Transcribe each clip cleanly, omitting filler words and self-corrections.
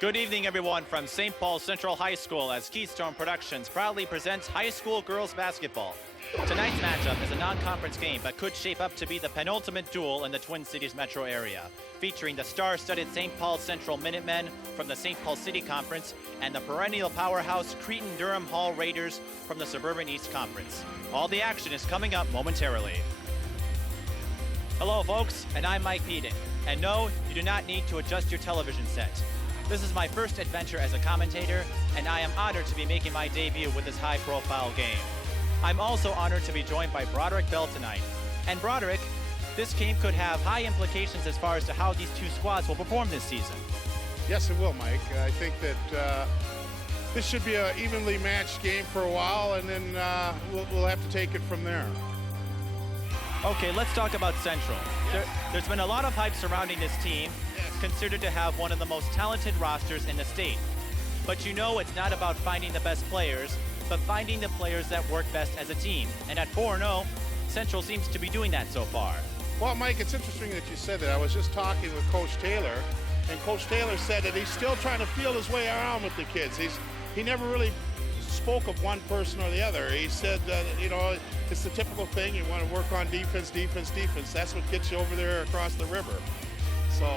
Good evening, everyone, from St. Paul Central High School as Keystone Productions proudly presents high school girls basketball. Tonight's matchup is a non-conference game but could shape up to be the penultimate duel in the Twin Cities metro area, featuring the star-studded St. Paul Central Minutemen from the St. Paul City Conference and the perennial powerhouse Cretin-Derham Hall Raiders from the Suburban East Conference. All the action is coming up momentarily. Hello, folks, and I'm Mike Peden. And no, you do not need to adjust your television set. This is my first adventure as a commentator, and I am honored to be making my debut with this high-profile game. I'm also honored to be joined by Broderick Bell tonight. And Broderick, this game could have high implications as far as to how these two squads will perform this season. Yes, it will, Mike. I think that this should be an evenly matched game for a while, and then we'll have to take it from there. Okay, let's talk about Central. There's been a lot of hype surrounding this team, considered to have one of the most talented rosters in the state. But you know it's not about finding the best players, but finding the players that work best as a team. And at 4-0, Central seems to be doing that so far. Well, Mike, it's interesting that you said that. I was just talking with Coach Taylor, and Coach Taylor said that he's still trying to feel his way around with the kids. He never really spoke of one person or the other. He said that, it's the typical thing. You want to work on defense, defense, defense. That's what gets you over there across the river. So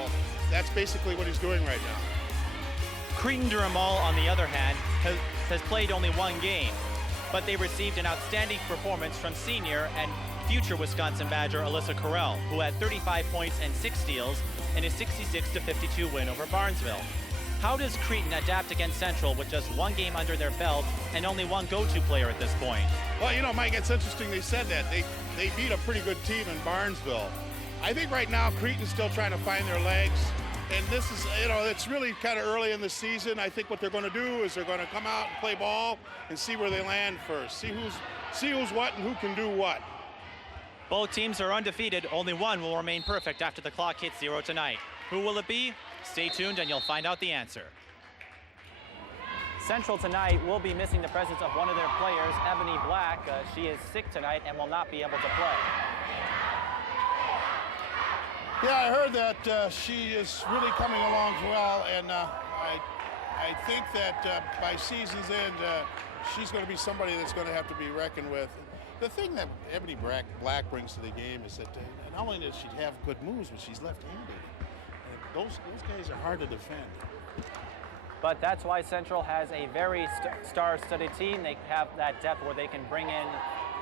that's basically what he's doing right now. Cretin-Derham Hall, on the other hand, has played only one game, but they received an outstanding performance from senior and future Wisconsin Badger Alyssa Karel, who had 35 points and 6 steals in a 66-52 win over Barnesville. How does Cretin adapt against Central with just one game under their belt and only one go-to player at this point? Well, Mike, it's interesting they said that. They beat a pretty good team in Barnesville. I think right now Cretin's still trying to find their legs. And this is, it's really kind of early in the season. I think what they're going to do is they're going to come out and play ball and see where they land first. See who's what and who can do what. Both teams are undefeated. Only one will remain perfect after the clock hits 0 tonight. Who will it be? Stay tuned and you'll find out the answer. Central tonight will be missing the presence of one of their players, Ebony Black. She is sick tonight and will not be able to play. Yeah, I heard that she is really coming along well, and I think that by season's end, she's going to be somebody that's going to have to be reckoned with. The thing that Ebony Black brings to the game is that not only does she have good moves, but she's left-handed. And those guys are hard to defend. But that's why Central has a very star-studded team. They have that depth where they can bring in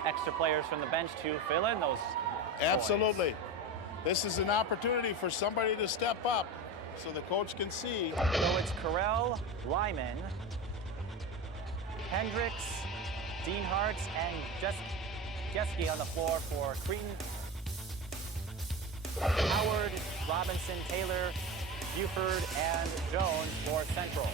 extra players from the bench to fill in those Absolutely. Points. This is an opportunity for somebody to step up so the coach can see. So it's Karel, Lyman, Hendricks, Dean Hartz, and Geske on the floor for Cretin. Howard, Robinson, Taylor, Buford, and Jones for Central.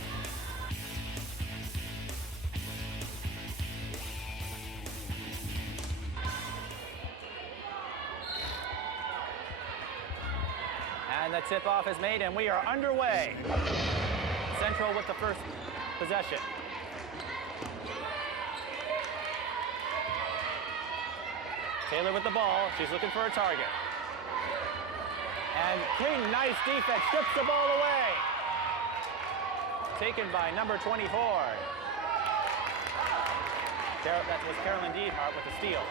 And the tip-off is made, and we are underway. Central with the first possession. Taylor with the ball. She's looking for a target. And King, nice defense, strips the ball away. Taken by number 24. That was Carolyn Deanhart with the steal.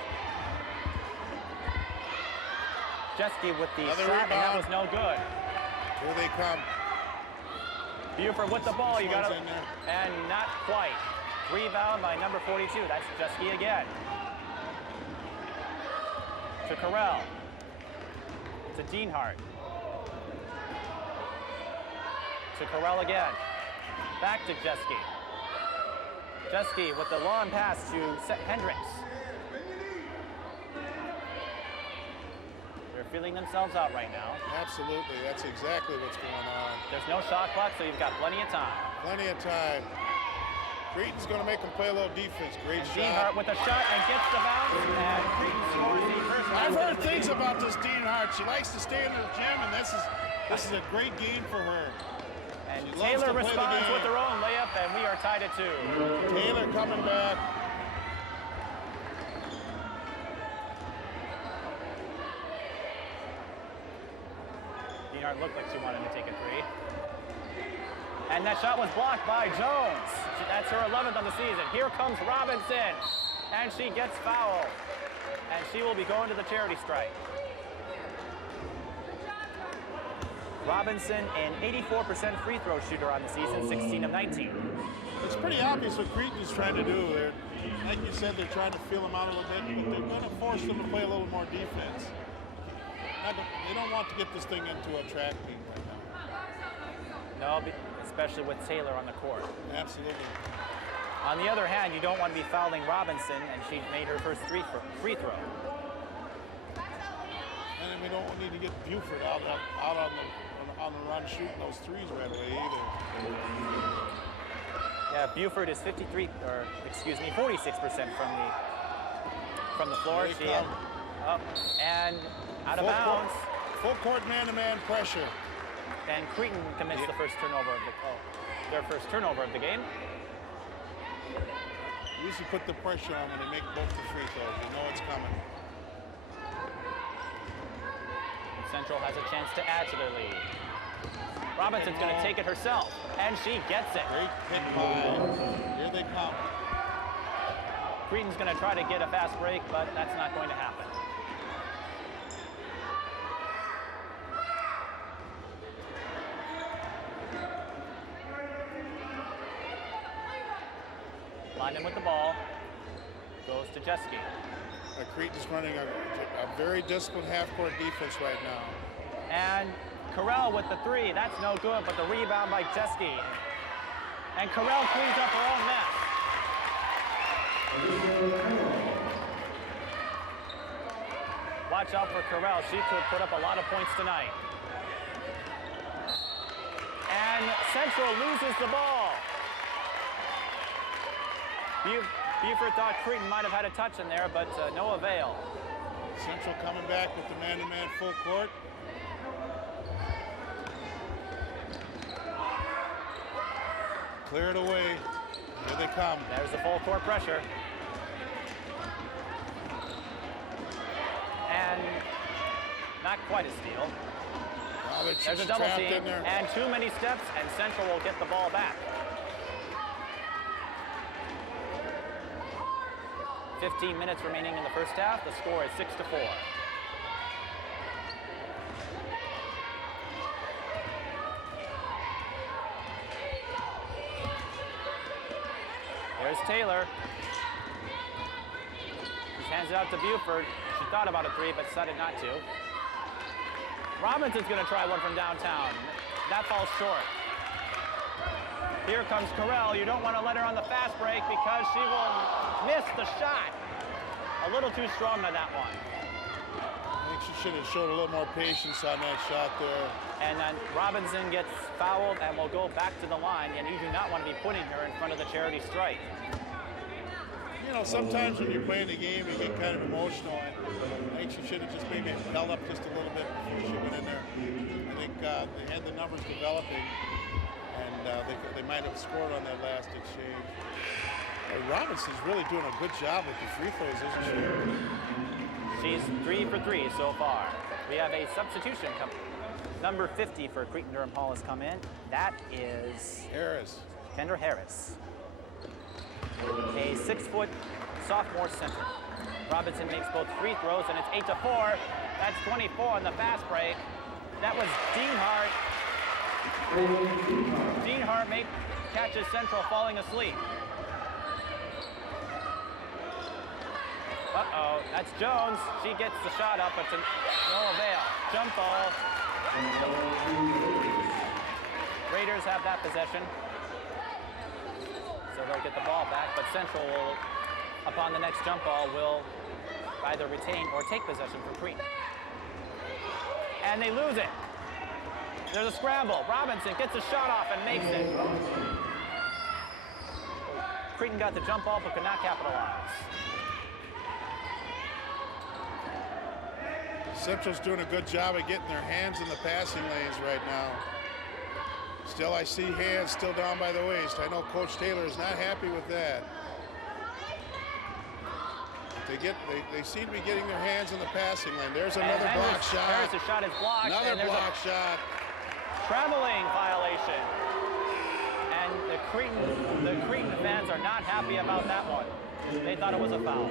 Geske with the shot, and that was no good. Here they come. Buford with the ball, you got it, and not quite. Rebound by number 42, that's Geske again. To Karel. To Deanhart. To Karel again. Back to Geske. Geske with the long pass to Hendricks. They're feeling themselves out right now. Absolutely, that's exactly what's going on. There's no shot clock, so you've got plenty of time. Plenty of time. Cretin's going to make them play a little defense. Great and shot. Deanhart with a shot and gets the bounce, and Cretin scores the first. I've heard things about this Deanhart. She likes to stay in the gym, and this is a great game for her. And Taylor responds with her own layup, and we are tied at 2. Taylor coming back. Deanhart looked like she wanted to take a 3. And that shot was blocked by Jones. That's her 11th on the season. Here comes Robinson, and she gets fouled. And she will be going to the charity strike. Robinson, an 84% free throw shooter on the season, 16 of 19. It's pretty obvious what Cretin is trying to do. Like you said, they're trying to feel them out a little bit, but they're going to force them to play a little more defense. They don't want to get this thing into a track meet right now. No, especially with Taylor on the court. Absolutely. On the other hand, you don't want to be fouling Robinson, and she made her first free throw. And we don't need to get Buford out on the run shooting those threes right away either. Yeah, Buford is 46% from the floor. She had up and out of bounds. Full court man-to-man pressure. And Cretin commits the first turnover of their first turnover of the game. Usually put the pressure on when they make both the free throws. You know it's coming. Central has a chance to add to their lead. Robinson's going to take it herself, and she gets it. Great hit by. Here they come. Cretin's going to try to get a fast break, but that's not going to happen. Lyman with the ball. Goes to Geske. Cretin's running a very disciplined half-court defense right now. And Karel with the three. That's no good, but the rebound by Geske. And Karel cleans up her own mess. Watch out for Karel. She could put up a lot of points tonight. And Central loses the ball. Buford thought Cretin might have had a touch in there, but no avail. Central coming back with the man-to-man full court. Clear it away. Here they come. There's the full court pressure. And not quite a steal. There's a double team and too many steps, and Central will get the ball back. 15 minutes remaining in the first half. The score is 6-4. There's Taylor. She hands it out to Buford. She thought about a three, but decided not to. Robinson's going to try one from downtown. That falls short. Here comes Karel. You don't want to let her on the fast break because she will miss the shot. A little too strong on that one. I think she should have showed a little more patience on that shot there. And then Robinson gets fouled and will go back to the line, and you do not want to be putting her in front of the charity strike. You know, sometimes when you're playing the game, you get kind of emotional, and I think she should have just maybe held up just a little bit before she went in there. I think they had the numbers developing, and they might have scored on that last exchange. Robinson's really doing a good job with the free throws, isn't she? She's 3 for 3 so far. We have a substitution coming. Number 50 for Cretin-Derham Hall has come in. That is Harris. Kendra Harris. A 6-foot sophomore center. Robinson makes both free throws, and it's 8-4. That's 24 on the fast break. That was Deanhart. Deanhart catches Central falling asleep. Uh-oh, that's Jones. She gets the shot up, but to no avail. Jump ball. Raiders have that possession. So they'll get the ball back, but Central will, upon the next jump ball, will either retain or take possession from Cretin. And they lose it. There's a scramble. Robinson gets a shot off and makes it. Cretin got the jump ball, but could not capitalize. Central's doing a good job of getting their hands in the passing lanes right now. Still, I see hands still down by the waist. I know Coach Taylor is not happy with that. They seem to be getting their hands in the passing lane. There's another block shot. Harris' shot is blocked. Another block shot. Traveling violation. And the Cretin fans are not happy about that one. They thought it was a foul.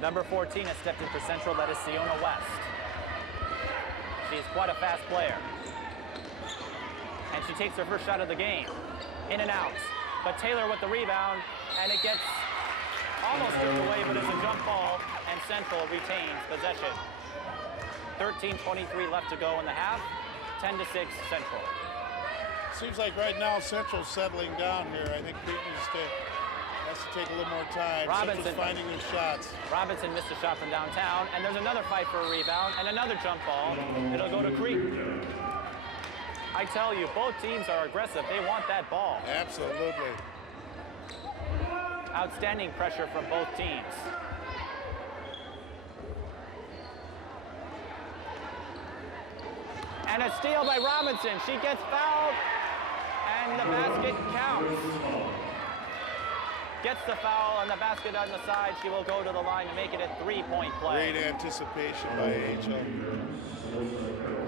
Number 14 has stepped in for Central. That is Siona West. She's quite a fast player. And she takes her first shot of the game. In and out. But Taylor with the rebound, and it gets almost stripped away, but it's a jump ball, and Central retains possession. 13:23 left to go in the half. 10-6 Central. Seems like right now Central's settling down here. I think Cretin has to take a little more time. Central's finding their shots. Robinson missed a shot from downtown, and there's another fight for a rebound, and another jump ball. It'll go to Cretin. I tell you, both teams are aggressive. They want that ball. Absolutely. Outstanding pressure from both teams. And a steal by Robinson. She gets fouled, and the basket counts. Gets the foul on the basket on the side. She will go to the line to make it a three-point play. Great anticipation by Angel.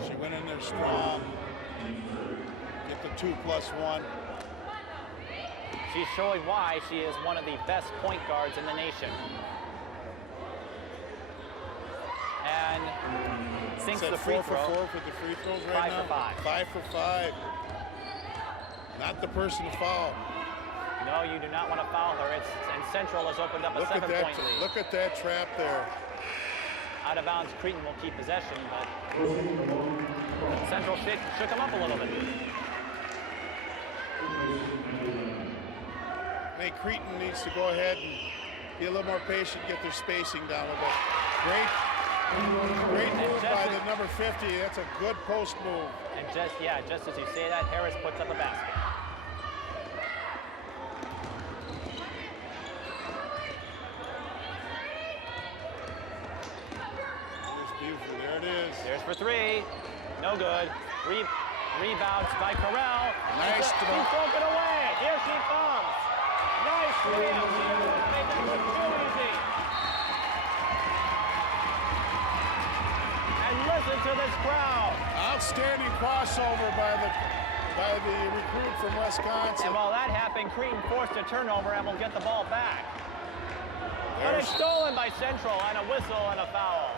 She went in there strong. Get the 2+1. She's showing why she is one of the best point guards in the nation. And sinks the free throw. 4 for 4 for the free throws right now. 5 for 5. 5 for 5. Not the person to foul. No, you do not want to foul her. And Central has opened up a 7-point lead. Look at that trap there. Out of bounds, Cretin will keep possession, but Central shook him up a little bit. I think Cretin needs to go ahead and be a little more patient, get their spacing down a little bit. Great move by the number 50. That's a good post move. And just as you say that, Harris puts up a basket. There it is. There's for three. No good. Rebounds by Karel. Nice. She's broken away. Here she comes. Nice steal. Make that look too easy. And listen to this crowd. Outstanding crossover by the recruit from Wisconsin. And while that happened, Cretin forced a turnover and will get the ball back. But it's stolen by Central, and a whistle and a foul.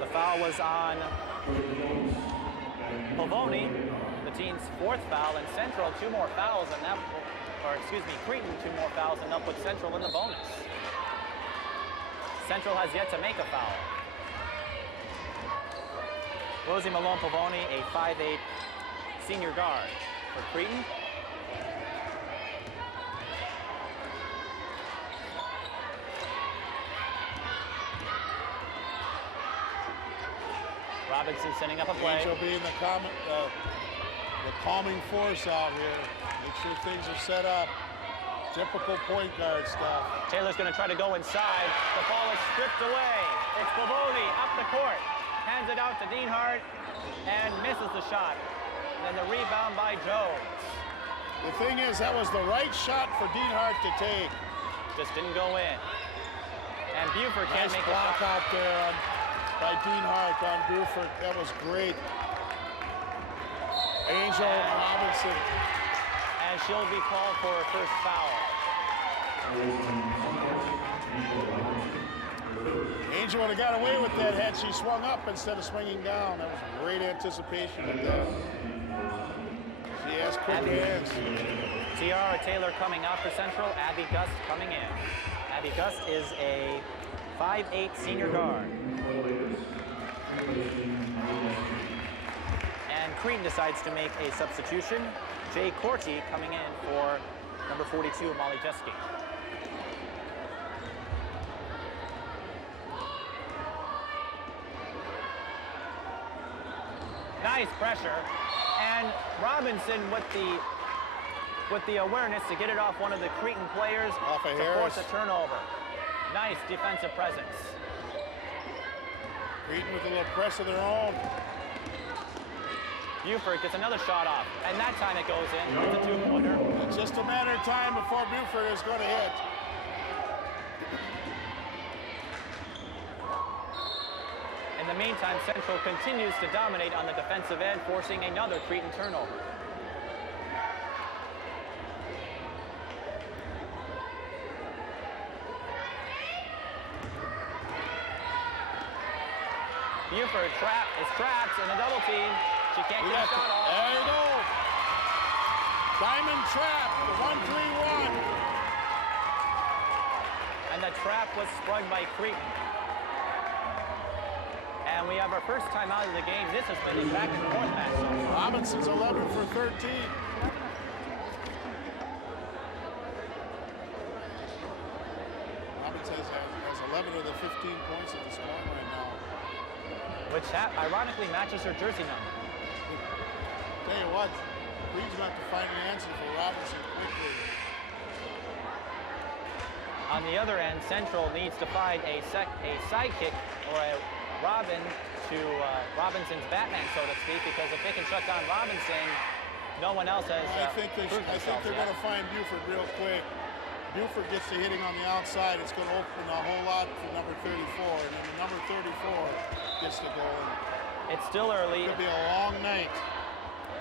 The foul was on Pavoni, the team's 4th foul, and Central 2 more fouls, and that, or excuse me, Cretin 2 more fouls, and they'll put Central in the bonus. Central has yet to make a foul. Rosie Malone Pavoni, a 5'8" senior guard for Cretin. Robinson setting up a play. Angel being the calming force out here. Make sure things are set up. Typical point guard stuff. Taylor's going to try to go inside. The ball is stripped away. It's Pavoni up the court. Hands it out to Dienhart and misses the shot. And the rebound by Jones. The thing is, that was the right shot for Dienhart to take. Just didn't go in. And Buford can't make a block shot. out there by Dienhart on Buford. That was great. Angel Robinson. And she'll be called for her first foul. Angel would have got away with that had she swung up instead of swinging down. That was great anticipation of that. She has quick hands. Tiara Taylor coming out for Central. Abby Gust coming in. Abby Gust is a 5'8" senior guard. And Cretin decides to make a substitution. Jay Corti coming in for number 42, Molly Geske. Nice pressure. And Robinson with the awareness to get it off one of the Cretin players to force a turnover. Nice defensive presence. Cretin with a little press of their own. Buford gets another shot off, and that time it goes in. It's a two-pointer. It's just a matter of time before Buford is going to hit. In the meantime, Central continues to dominate on the defensive end, forcing another Cretin turnover. Buford is trapped in a double team. She can't get a shot off. There you go. Diamond trap, the 1-3-1. And the trap was sprung by Cretin. And we have our first time out of the game. This has been a back and forth match. Robinson's 11 for 13. Robinson has 11 of the 15 points at the scoring right now. Which ironically matches her jersey number. Tell you what, Creed's going to have to find an answer for Robinson quickly. On the other end, Central needs to find a sidekick or a Robin to Robinson's Batman, so to speak, because if they can shut down Robinson, no one else has. I think they're going to find Buford real quick. Buford gets the hitting on the outside. It's going to open a whole lot for number 34, and then the number 34 gets to go in. It's still early. It's going to be a long night.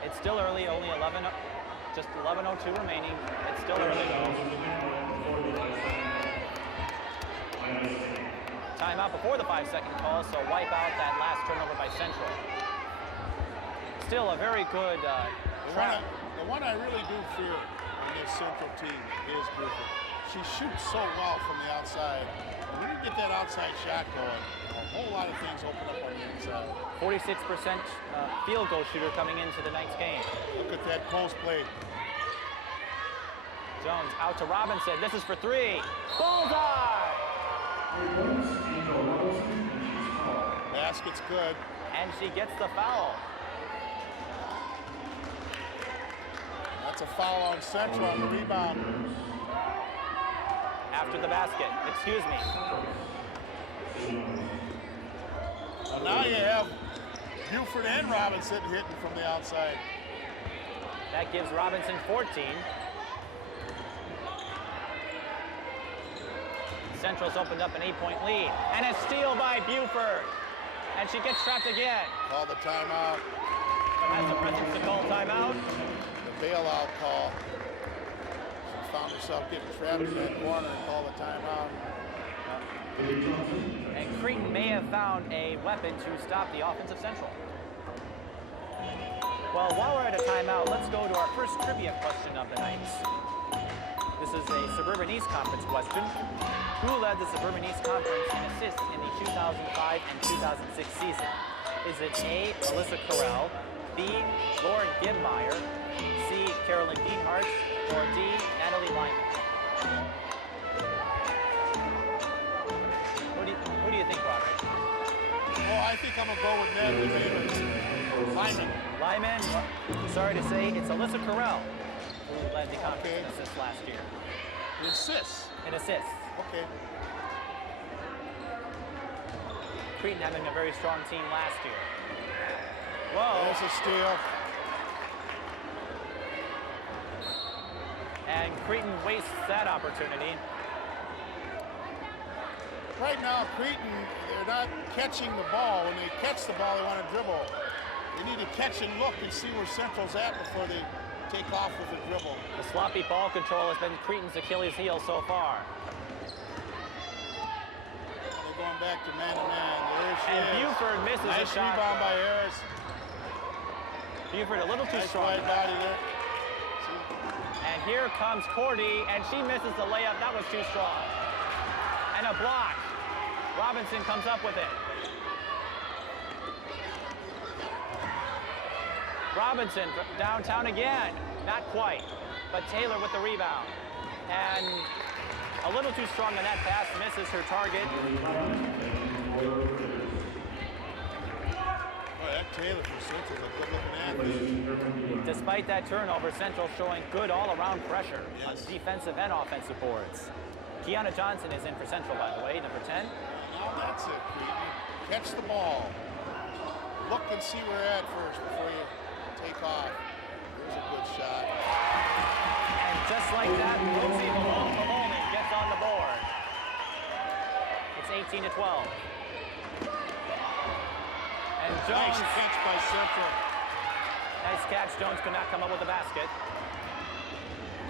It's still early. Only 11, just 11:02 remaining. It's still early though. Timeout before the 5-second call, so wipe out that last turnover by Central. Still a very good trap. The one I really do fear on this Central team is Buford. She shoots so well from the outside. And when you get that outside shot going, a whole lot of things open up on the inside. 46% field goal shooter coming into the night's game. Look at that post play. Jones out to Robinson. This is for three. Bullseye! Basket's good. And she gets the foul. That's a foul on Central on the rebound. After the basket, excuse me. Well, now you have Buford and Robinson hitting from the outside. That gives Robinson 14. Central's opened up an 8-point lead. And a steal by Buford. And she gets trapped again. Call the timeout. Has the presence to call timeout. The bailout call. She found herself getting trapped in that corner and called the timeout. And Cretin may have found a weapon to stop the offense of Central. Well, while we're at a timeout, let's go to our first trivia question of the night. This is a Suburban East Conference question. Who led the Suburban East Conference in assists in the 2005 and 2006 season? Is it A, Alyssa Karel, B, Lauren Gibmeyer, C, Carolyn Deanhart, or D, Natalie Lyman? Who do you think, Broderick? Oh, I think I'm going to go with Natalie Lyman. Sorry to say, it's Alyssa Karel who led the conference in assists last year. In assists? In assists. Okay. Cretin having a very strong team last year. Whoa. There's a steal. And Cretin wastes that opportunity. Right now, Cretin, they're not catching the ball. When they catch the ball, they want to dribble. They need to catch and look and see where Central's at before they take off with the dribble. The sloppy ball control has been Cretin's Achilles heel so far. They're going back to man-to-man. There she is. And Buford misses a nice shot. rebound by Harris. Buford a little too Nice strong. wide body there. And here comes Cordy, and she misses the layup. That was too strong. And a block. Robinson comes up with it. Robinson downtown again. Not quite, but Taylor with the rebound. And a little too strong on that pass, misses her target. Boy, that Taylor from Central's a good-looking athlete. Despite that turnover, Central showing good all-around pressure on defensive and offensive boards. Kiana Johnson is in for Central, by the way, number 10. Now that's it, Cretin. Catch the ball. Look and see where you're at first before you like that, Rosie Mahoney gets on the board. It's 18-12. And Jones. Nice catch by Central. Nice catch. Jones could not come up with the basket.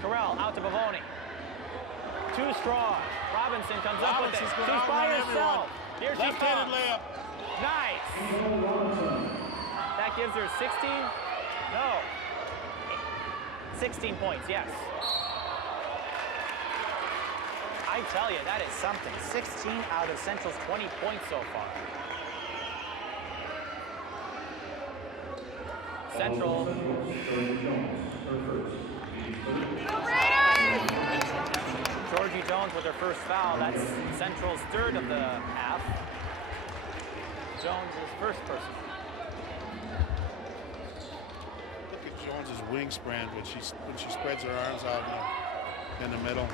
Karel out to Bavoni. Too strong. Robinson comes up with it. She's by herself. Here she comes. Left-handed layup. Nice. That gives her 16 points, yes. I tell you, that is something. 16 out of Central's 20 points so far. Central. Georgie Jones with her first foul. That's Central's third of the half. Jones is first person. Look at Jones's wingspan when she spreads her arms out in the middle.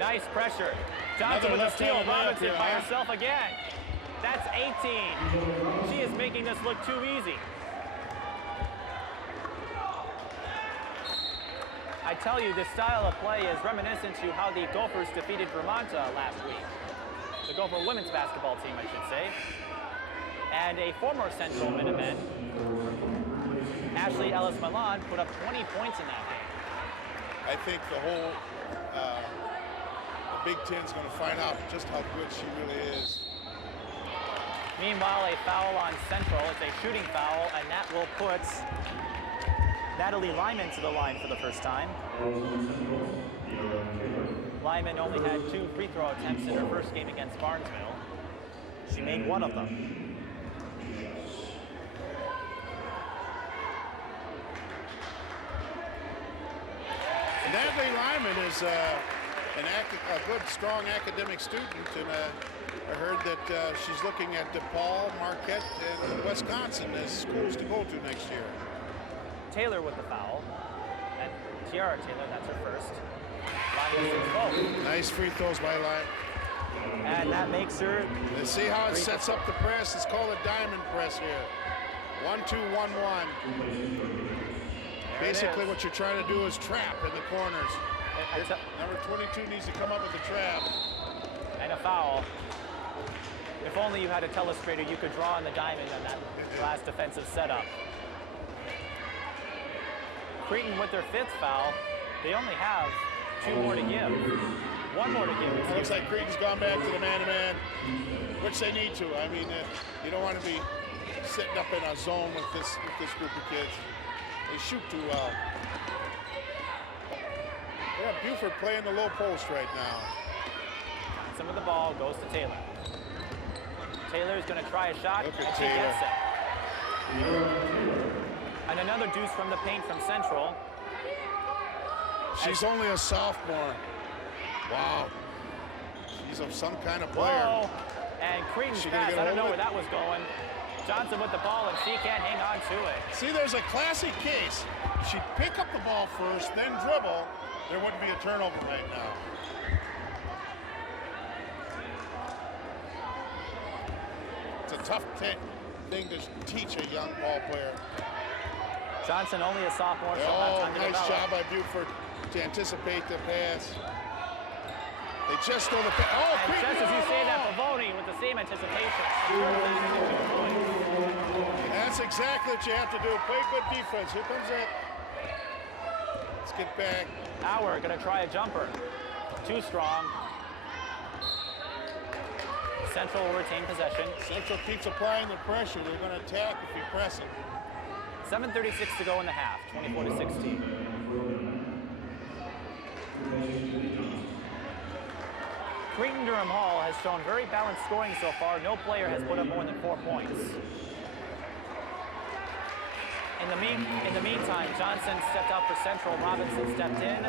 Nice pressure. Johnson with the steal. Robinson by herself again. That's 18. She is making this look too easy. I tell you, this style of play is reminiscent to how the Gophers defeated Vermont last week. The Gopher women's basketball team, I should say. And a former Central Minuteman, Ashley Ellis Milan, put up 20 points in that game. I think the whole the Big Ten's going to find out just how good she really is. Meanwhile, a foul on Central. It's a shooting foul, and that will put Natalie Lyman to the line for the first time. Lyman only had 2 free throw attempts in her first game against Barnesville. She made one of them. Natalie Lyman is a good, strong academic student, and I heard that she's looking at DePaul, Marquette, and Wisconsin as schools to go to next year. Taylor with the foul. And Kiara Taylor, that's her first. Nice free throws by Lyman. And that makes her... And see how it sets up the press? It's called a diamond press here. 1-2-1-1. Basically, what you're trying to do is trap in the corners. Number 22 needs to come up with the trap. And a foul. If only you had a telestrator, you could draw on the diamond on that last defensive setup. Cretin with their 5th foul. They only have 2 more to give. 1 more to give. It looks like Cretin's gone back to the man-to-man, which they need to. I mean, you don't want to be sitting up in a zone with this group of kids. They shoot too well. Yeah, Buford playing the low post right now. Some of the ball goes to Taylor. Taylor's going to try a shot, and she gets it. And another deuce from the paint from Central. She's only a sophomore. Wow. She's some kind of player. Whoa. And Cretin's pass, I don't know where that was going. Johnson with the ball, and she can't hang on to it. See, there's a classic case. If she'd pick up the ball first, then dribble, there wouldn't be a turnover right now. It's a tough thing to teach a young ball player. Johnson only a sophomore, so nice job by Buford to anticipate the pass. They just stole the pass. Oh, and just as you say that, Bavoni with the same anticipation. That's exactly what you have to do. Play good defense. Here comes it. Let's get back. Auer gonna try a jumper. Too strong. Central will retain possession. Central keeps applying the pressure. They're gonna attack if you press it. 7:36 to go in the half, 24-16. Cretin-Derham Hall has shown very balanced scoring so far. No player has put up more than 4 points. In the meantime, Johnson stepped out for Central. Robinson stepped in.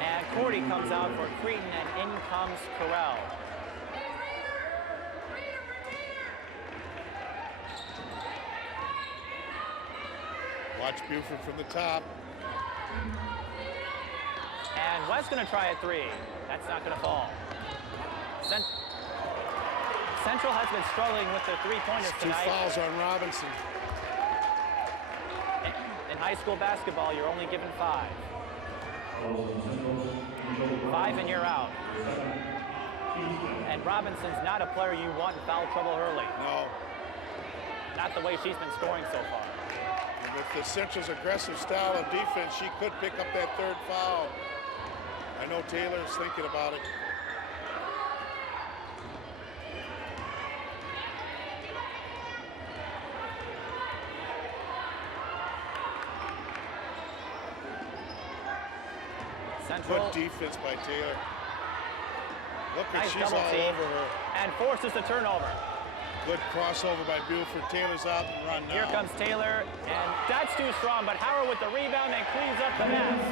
And Cordy comes out for Cretin, and in comes Karel. Watch Buford from the top. And West's going to try a 3. That's not going to fall. Central has been struggling with their 3-pointers tonight. 2 fouls on Robinson. In high school basketball, you're only given 5. 5 and you're out. And Robinson's not a player you want in foul trouble early. No. Not the way she's been scoring so far. And with the Central's aggressive style of defense, she could pick up that 3rd foul. I know Taylor's thinking about it. Central. Good defense by Taylor. Look at Nice she's double all team. over her. And forces the turnover. Good crossover by Buford. Taylor's out and run now. Here comes Taylor, and that's too strong, but Howard with the rebound and cleans up the mess.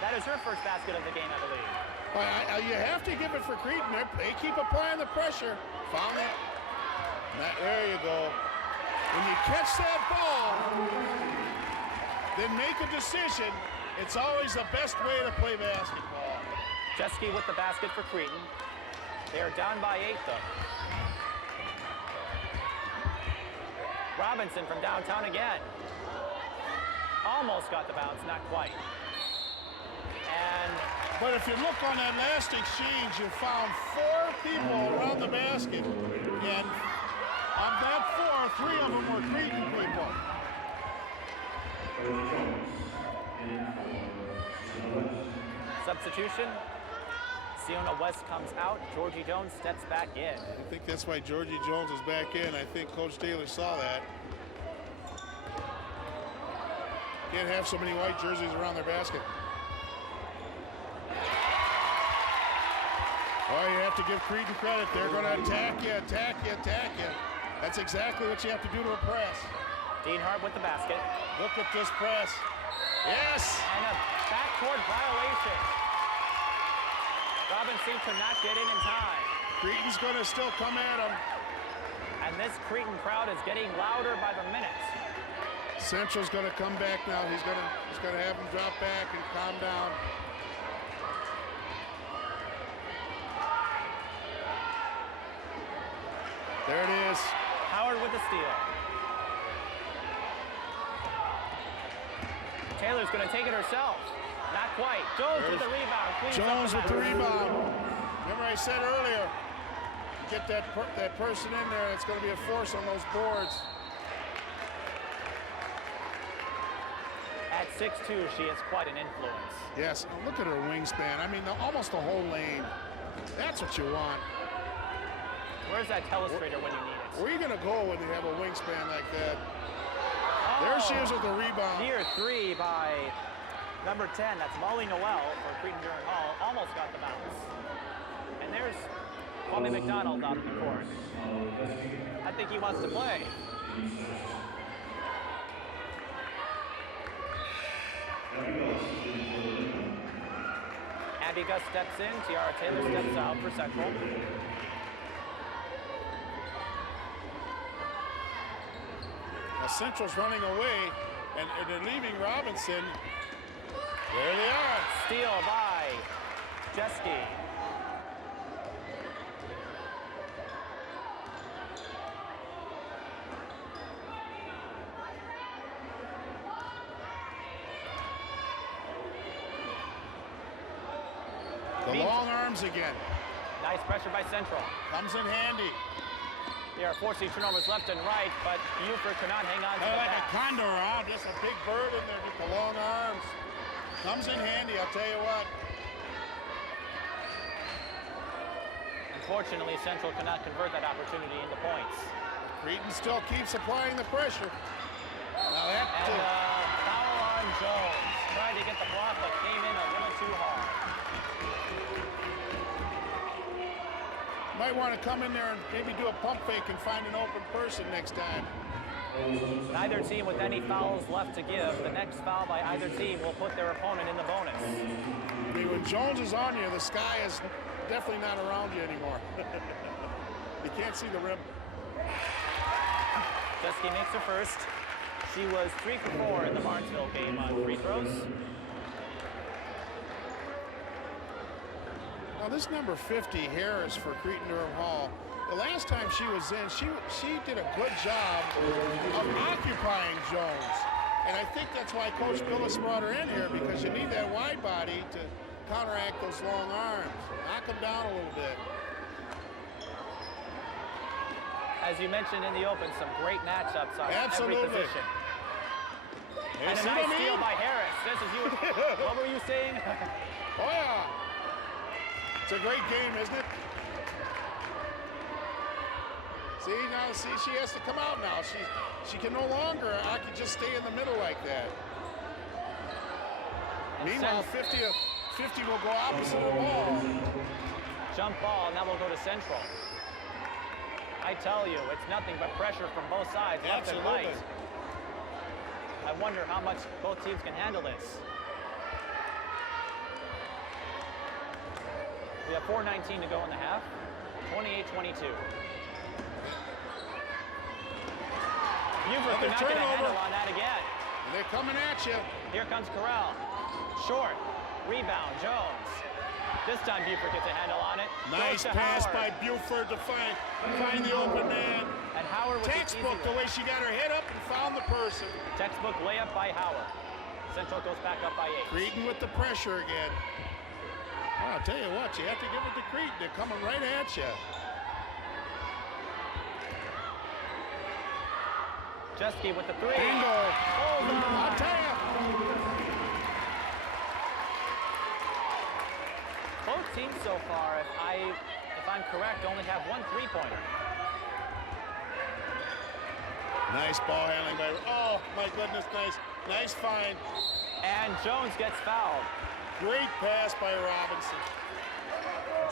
That is her first basket of the game, I believe. Well, you have to give it for Cretin. They keep applying the pressure. Found it. There you go. When you catch that ball, then make a decision. It's always the best way to play basketball. Geske with the basket for Cretin. They are down by 8, though. Robinson from downtown again. Almost got the bounce, not quite. But if you look on that last exchange, you found 4 people around the basket. And on that 4, 3 of them were Cretin people. Substitution. Siona West comes out. Georgie Jones steps back in. I think that's why Georgie Jones is back in. I think Coach Taylor saw that. Can't have so many white jerseys around their basket. Oh, you have to give Cretin credit. They're going to attack you, attack you, attack you. That's exactly what you have to do to a press. Dean Hart with the basket. Look at this press. Yes! And a backcourt violation. Robinson could not get in time. Cretin's going to still come at him. And this Cretin crowd is getting louder by the minute. Central's going to come back now. He's going to have him drop back and calm down. There it is. Howard with the steal. Taylor's going to take it herself. Not quite. Jones with the rebound. Jones with the rebound. Remember I said earlier, get that person in there. It's going to be a force on those boards. At 6'2", she is quite an influence. Yes. Oh, look at her wingspan. I mean, almost the whole lane. That's what you want. Where's that telestrator when you need it? Where are you going to go when you have a wingspan like that? Oh, There she is with the rebound. Near 3 by number 10. That's Molly Noel for Cretin-Derham Hall. Almost got the bounce. And there's Kwame McDonald out in the court. I think he wants to play. Abby Gus steps in. Tiara Taylor steps out for Central. Now Central's running away, and they're leaving Robinson. There they are. Steal by Geske. The long arms again. Nice pressure by Central. Comes in handy. They are forcing turnovers left and right, but Buford cannot hang on to the Like a pass. condor, huh? Just a big bird in there with the long arms. Comes in handy, I'll tell you what. Unfortunately, Central cannot convert that opportunity into points. Cretin still keeps applying the pressure. Now that And foul on Jones. Tried to get the block, but came in a little too hard. might want to come in there and maybe do a pump fake and find an open person next time. Neither team with any fouls left to give. The next foul by either team will put their opponent in the bonus. I mean, when Jones is on you, the sky is definitely not around you anymore. You can't see the rim. Geske makes her first. She was 3 for 4 in the Barnesville game on free throws. Now this number 50, Harris for Cretin-Derham Hall, the last time she was in, she did a good job of occupying Jones. And I think that's why Coach Billis brought her in here, because you need that wide body to counteract those long arms. Knock them down a little bit. As you mentioned in the open, some great matchups on Absolutely. every position. You And a see nice what I mean? steal by Harris. This is you. What were you saying? Oh, yeah. It's a great game, isn't it? See, now, she has to come out now. She can no longer, I can just stay in the middle like that. Meanwhile, 50 will go opposite of the ball. Jump ball, and that will go to Central. I tell you, it's nothing but pressure from both sides, left and Absolutely. right. I wonder how much both teams can handle this. We have 4:19 to go in the half. 28-22. Buford could not get a handle on that again. And they're coming at you. Here comes Karel. Short. Rebound, Jones. This time Buford gets a handle on it. Nice pass by Buford to find the open man. And Howard with Textbook, the way she got her head up and found the person. Textbook layup by Howard. Central goes back up by 8. Cretin with the pressure again. Well, I'll tell you what, you have to give it to Cretin. They're coming right at you. Geske with the 3. Bingo. Hold on. I'll tell you. Both teams so far, if I'm correct, only have one 3-pointer. Nice ball handling by, oh my goodness, nice find. And Jones gets fouled. Great pass by Robinson.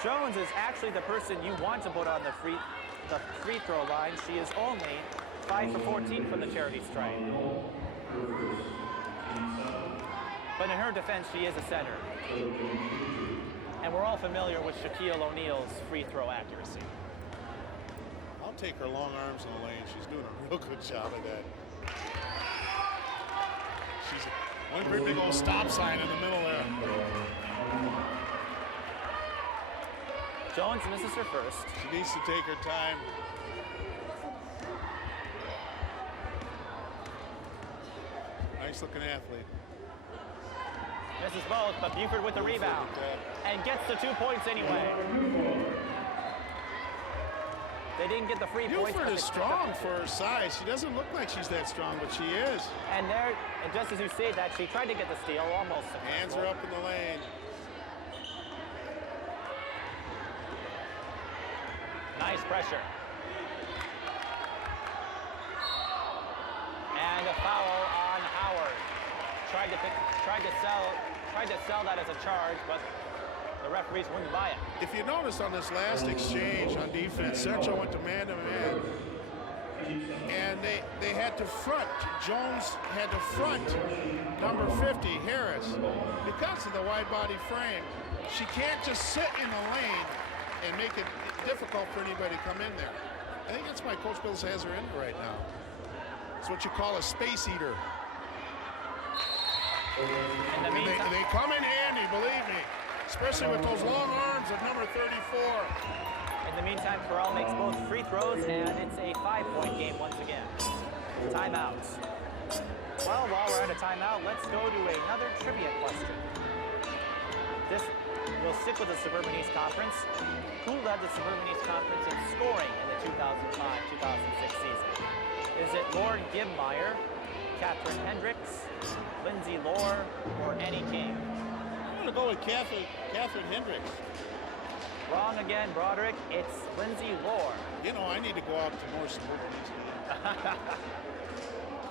Jones is actually the person you want to put on the free throw line. She is only 5 for 14 from the charity stripe. But in her defense, she is a center. And we're all familiar with Shaquille O'Neal's free throw accuracy. I'll take her long arms in the lane. She's doing a real good job of that. She's one great big old stop sign in the middle there. Jones misses her first. She needs to take her time. Nice looking athlete. Misses both, but Buford with the rebound. And gets the 2 points anyway. They didn't get the free points. Buford is strong for her size. She doesn't look like she's that strong, but she is. And there, and just as you say that, she tried to get the steal, almost. Hands are up in the lane. Nice pressure. And a foul on Howard. Tried to sell that as a charge, but the referees wouldn't buy it. If you notice on this last exchange on defense, Central went to man-to-man. And they had to front. Jones had to front number 50, Harris. Because of the wide body frame, she can't just sit in the lane and make it difficult for anybody to come in there. I think that's why Coach Bills has her in right now. It's what you call a space eater. In the meantime, They come in handy, believe me. Especially with those long arms of number 34. In the meantime, Karel makes both free throws, and it's a 5-point game once again. Timeouts. Well, while we're at a timeout, let's go to another trivia question. We'll stick with the Suburban East Conference. Who led the Suburban East Conference in scoring in the 2005-2006 season? Is it Lord Gibmeyer, Catherine Hendricks, Lindsay Lohr, or Annie King? I'm going to go with Catherine Hendricks. Wrong again, Broderick. It's Lindsay Lohr. You know, I need to go out to more Suburban East games.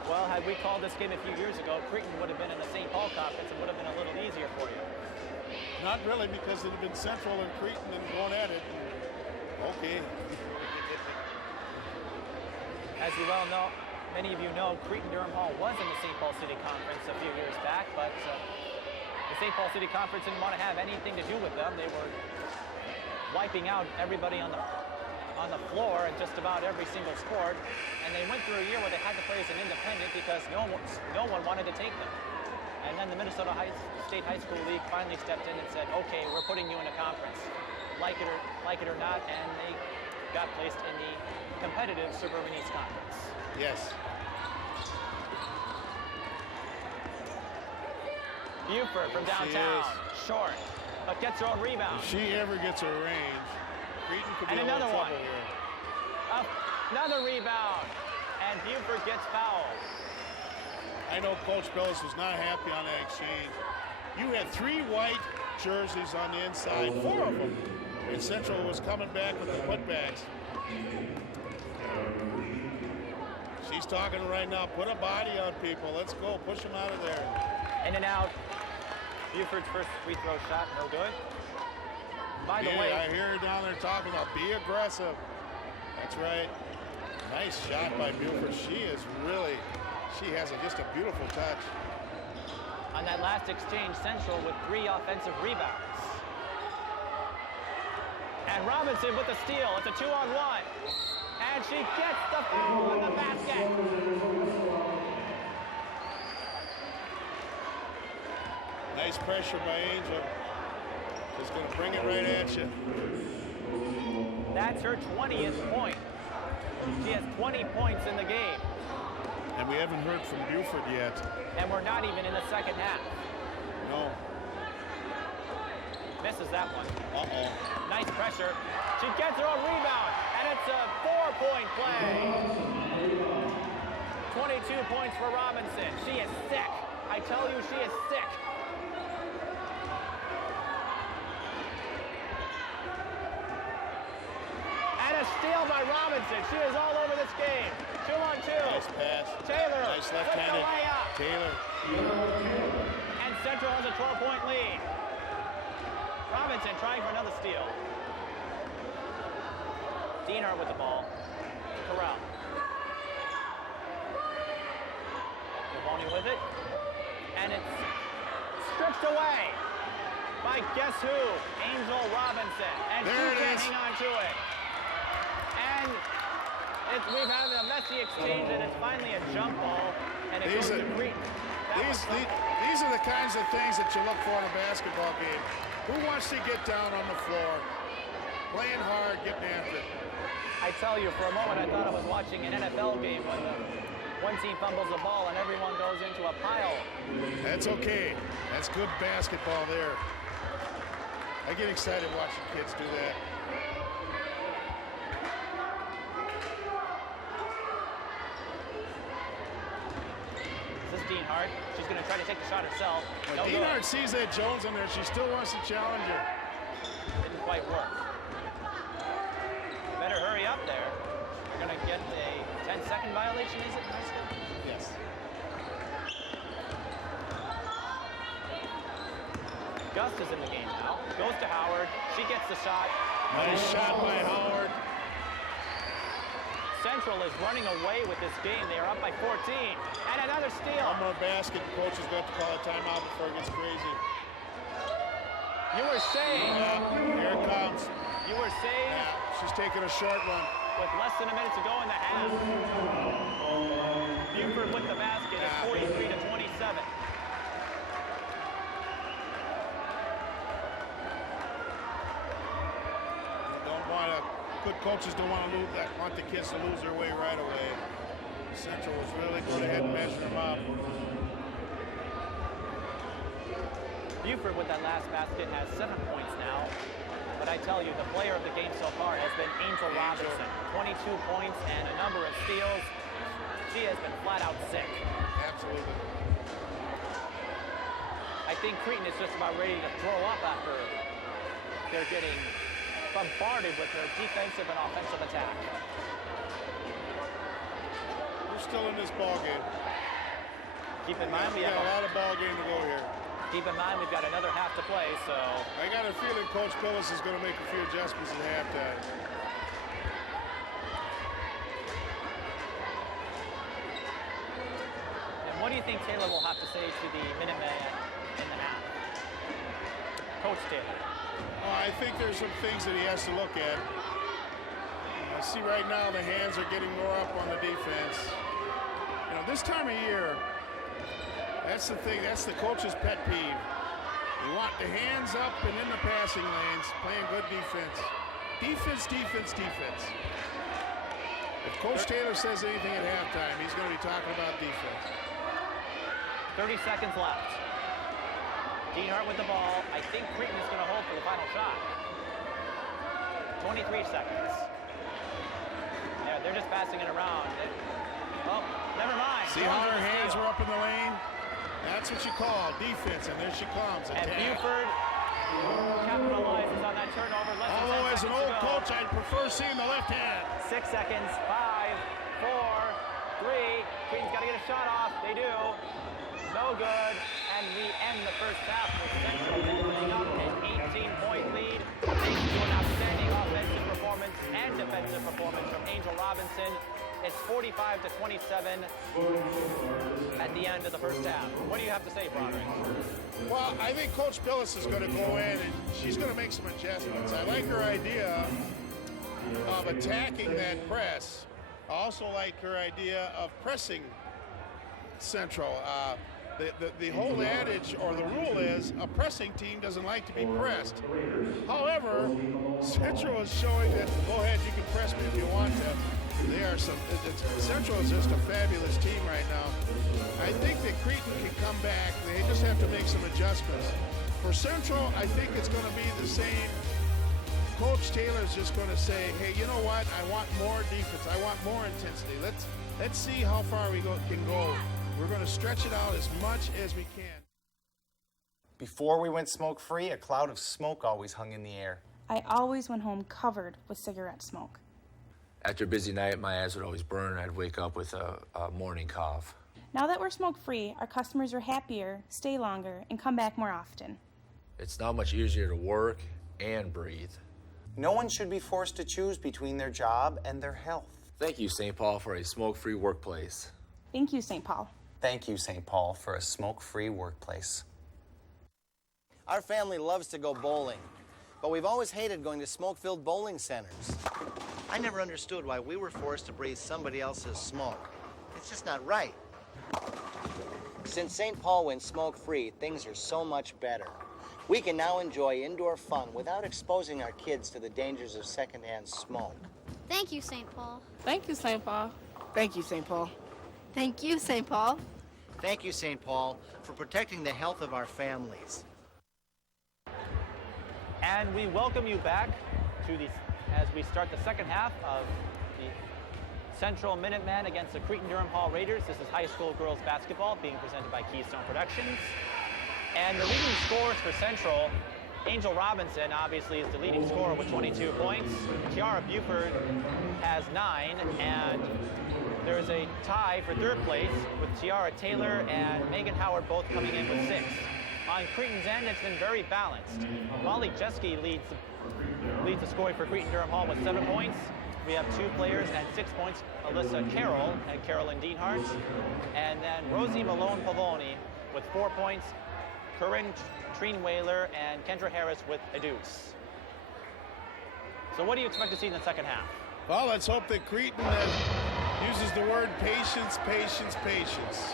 Well, had we called this game a few years ago, Cretin would have been in the St. Paul Conference and would have been a little easier for you. Not really, because it had been Central and Cretin and going at it. Okay. As you well know, many of you know, Cretin-Derham Hall was in the St. Paul City Conference a few years back, but the St. Paul City Conference didn't want to have anything to do with them. They were wiping out everybody on the floor in just about every single sport, and they went through a year where they had to play as an independent because no one wanted to take them. And then the Minnesota State High School League finally stepped in and said, okay, we're putting you in a conference, like it or not, and they got placed in the competitive Suburban East Conference. Yes. Buford from downtown. Short, but gets her own rebound. If she ever gets her range, Cretin could be And in a little another one. trouble here. Another rebound, and Buford gets fouled. I know Coach Billis was not happy on that exchange. You had 3 white jerseys on the inside, 4 of them. And Central was coming back with the putbacks. She's talking right now, put a body on people. Let's go, push them out of there. In and out. Buford's first free throw shot, no good. By the way, I hear her down there talking about be aggressive. That's right. Nice shot by Buford. She has just a beautiful touch. On that last exchange, Central with 3 offensive rebounds. And Robinson with the steal. It's a 2-on-1. And she gets the foul on the basket. Nice pressure by Angel. Just going to bring it right at you. That's her 20th point. She has 20 points in the game. And we haven't heard from Buford yet. And we're not even in the second half. No. Misses that one. Uh-oh. Nice pressure. She gets her own rebound, and it's a 4-point play. 22 points for Robinson. She is sick. I tell you, she is sick. And a steal by Robinson. She is all over this game. 2-on-2. Nice pass. Taylor. Nice left-handed. Taylor. And Central has a 12-point lead. Robinson trying for another steal. Dienhart with the ball. Karel. Maloney with it. And it's stripped away by guess who? Angel Robinson. And there she can't is. hang on to it. And we've had a messy exchange, and it's finally a jump ball. And it goes to Cretin. These are the kinds of things that you look for in a basketball game. Who wants to get down on the floor? Playing hard, getting after it. I tell you, for a moment, I thought I was watching an NFL game when one team fumbles the ball and everyone goes into a pile. That's okay. That's good basketball there. I get excited watching kids do that. This is Dienhart. She's going to try to take the shot herself. When Dienhart sees that Jones in there, she still wants to challenge her. Didn't quite work. Better hurry up there. You're going to get a 10-second violation, is it? Yes. Gus is in the game now. Goes to Howard. She gets the shot. Nice shot by Howard. Central is running away with this game. They are up by 14. And another steal. One more basket. The coach is going to call a timeout before it gets crazy. You were saying. Here it comes. You were saying. Yeah, she's taking a short one. With less than a minute to go in the half. Buford with the basket is 43-27. Good coaches don't want the kids to lose their way right away. Central was really going ahead and measure them up. Buford with that last basket has 7 points now. But I tell you, the player of the game so far has been Angel Robinson. 22 points and a number of steals. She has been flat out sick. Absolutely. I think Cretin is just about ready to throw up after they're getting bombarded with their defensive and offensive attack. We're still in this ball game. Keep in mind we got a lot of ball game to go here. Keep in mind we've got another half to play, so. I got a feeling Coach Billis is going to make a few adjustments at halftime. And what do you think Taylor will have to say to the Minutemen in the half? Coach Taylor. I think there's some things that he has to look at. I see right now the hands are getting more up on the defense. You know, this time of year, that's the thing, that's the coach's pet peeve. You want the hands up and in the passing lanes, playing good defense. Defense, defense, defense. If Coach Taylor says anything at halftime, he's going to be talking about defense. 30 seconds left. Deanhart with the ball. I think Cretin is going to hold for the final shot. 23 seconds. Yeah, they're just passing it around. Oh, never mind. See how her hands were up in the lane? That's what you call defense, and there she comes. And Buford capitalizes on that turnover. Although as an old coach, I'd prefer seeing the left hand. 6 seconds, 5, 4, 3. Cretin's got to get a shot off. They do. No good. And we end the first half with Central opening up an 18-point lead. Thanks to an outstanding offensive performance and defensive performance from Angel Robinson. It's 45-27 at the end of the first half. What do you have to say, Broderick? Well, I think Coach Billis is going to go in and she's going to make some adjustments. I like her idea of attacking that press. I also like her idea of pressing Central. The whole adage or the rule is a pressing team doesn't like to be pressed. However, Central is showing that, go ahead, you can press me if you want to. Central is just a fabulous team right now. I think that Cretin can come back. They just have to make some adjustments. For Central, I think it's going to be the same. Coach Taylor's just going to say, hey, you know what? I want more defense. I want more intensity. Let's see how far we can go. We're going to stretch it out as much as we can. Before we went smoke-free, a cloud of smoke always hung in the air. I always went home covered with cigarette smoke. After a busy night, my eyes would always burn, and I'd wake up with a morning cough. Now that we're smoke-free, our customers are happier, stay longer, and come back more often. It's now much easier to work and breathe. No one should be forced to choose between their job and their health. Thank you, St. Paul, for a smoke-free workplace. Thank you, St. Paul. Thank you, St. Paul, for a smoke-free workplace. Our family loves to go bowling, but we've always hated going to smoke-filled bowling centers. I never understood why we were forced to breathe somebody else's smoke. It's just not right. Since St. Paul went smoke-free, things are so much better. We can now enjoy indoor fun without exposing our kids to the dangers of secondhand smoke. Thank you, St. Paul. Thank you, St. Paul. Thank you, St. Paul. Thank you, St. Paul. Thank you, St. Paul, for protecting the health of our families. And we welcome you back to as we start the second half of the Central Minutemen against the Cretin-Derham Hall Raiders. This is high school girls basketball being presented by Keystone Productions. And the leading scorers for Central, Angel Robinson obviously is the leading scorer with 22 points. Kiara Buford has 9, and there is a tie for third place with Tiara Taylor and Megan Howard both coming in with 6. On Cretin's end, it's been very balanced. Molly Geske leads the scoring for Cretin-Derham Hall with 7 points. We have 2 players at 6 points, Alyssa Karel and Carolyn Deanhart. And then Rosie Malone-Pavoni with 4 points, Corinne Treen-Whaler and Kendra Harris with a deuce. So what do you expect to see in the second half? Well, let's hope that Cretin uses the word patience, patience, patience.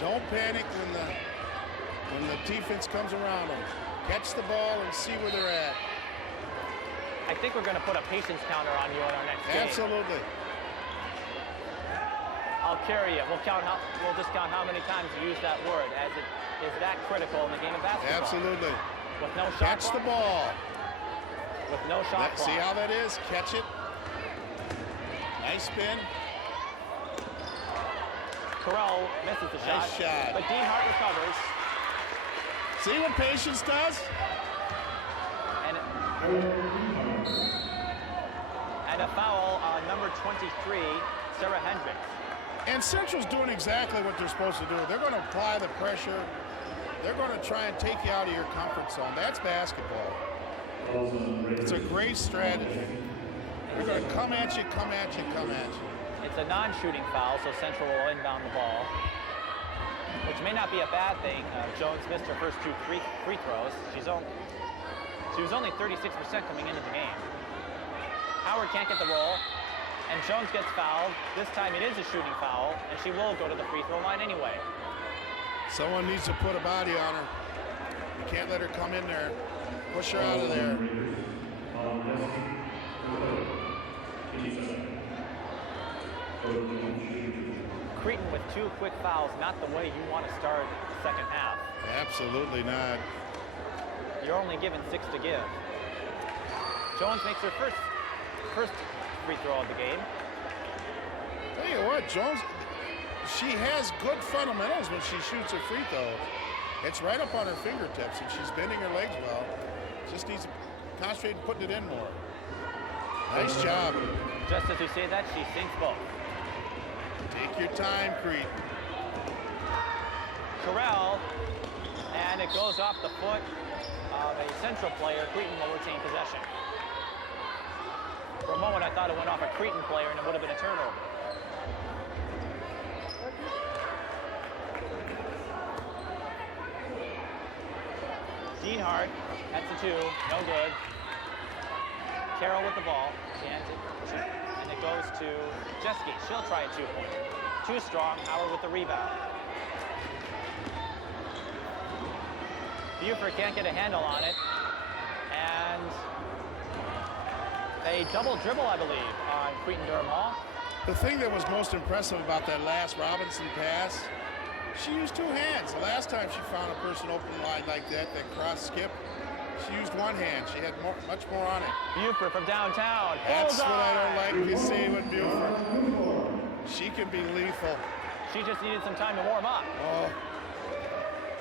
Don't panic when the defense comes around them. Catch the ball and see where they're at. I think we're going to put a patience counter on you in our next game. Absolutely. I'll carry it. We'll just count how many times you use that word, as it is that critical in the game of basketball. Absolutely. With no shot Catch clock. the ball. With no shot clock. See how that is? Catch it. Nice spin. Karel misses the shot. Nice shot. But Deanhart recovers. See what patience does? And a foul on number 23, Sarah Hendricks. And Central's doing exactly what they're supposed to do. They're going to apply the pressure. They're going to try and take you out of your comfort zone. That's basketball. It's a great strategy. They're going to come at you, come at you, come at you. It's a non-shooting foul, so Central will inbound the ball, which may not be a bad thing. Jones missed her first 2 free throws. She was only 36% coming into the game. Howard can't get the roll, and Jones gets fouled. This time it is a shooting foul, and she will go to the free throw line anyway. Someone needs to put a body on her. You can't let her come in there. Push her out of there. Cretin with 2 quick fouls, not the way you want to start the second half. Absolutely not. You're only given 6 to give. Jones makes her first free throw of the game. Tell you what, Jones, she has good fundamentals when she shoots her free throw. It's right up on her fingertips, and she's bending her legs well. Just needs to concentrate on putting it in more. Nice job. Just as you say that, she sinks both. Take your time, Cretin. Karel, and it goes off the foot of a central player. Cretin will retain possession. For a moment, I thought it went off a Cretin player, and it would have been a turnover. Deanhart, that's a 2, no good. Karel with the ball, and it goes to Geske. She'll try a 2-pointer. Too strong, Howard with the rebound. Buford can't get a handle on it, and a double dribble, I believe, on Cretin-Derham Hall. The thing that was most impressive about that last Robinson pass, she used 2 hands. The last time she found a person open line like that cross skip, she used 1 hand. She had much more on it. Buford from downtown. That's Bullseye! what I don't like to see with Buford. She can be lethal. She just needed some time to warm up. Oh,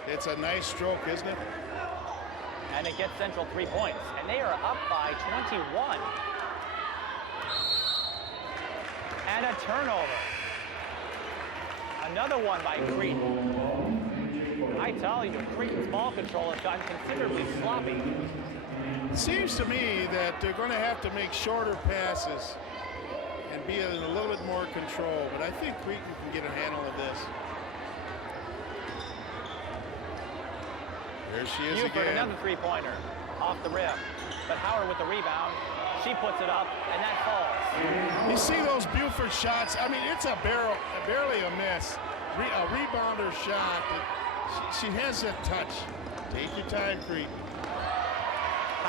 it's a nice stroke, isn't it? And it gets Central 3 points. And they are up by 21. And a turnover. Another one by Cretin. I tell you, Cretin's ball control has gotten considerably sloppy. It seems to me that they're going to have to make shorter passes and be in a little bit more control. But I think Cretin can get a handle of this. There she is Buford, again. another 3-pointer off the rim. But Howard with the rebound. She puts it up, and that falls. You see those Buford shots? I mean, it's barely a miss. A rebounder shot. She has that touch. Take your time, Cretin.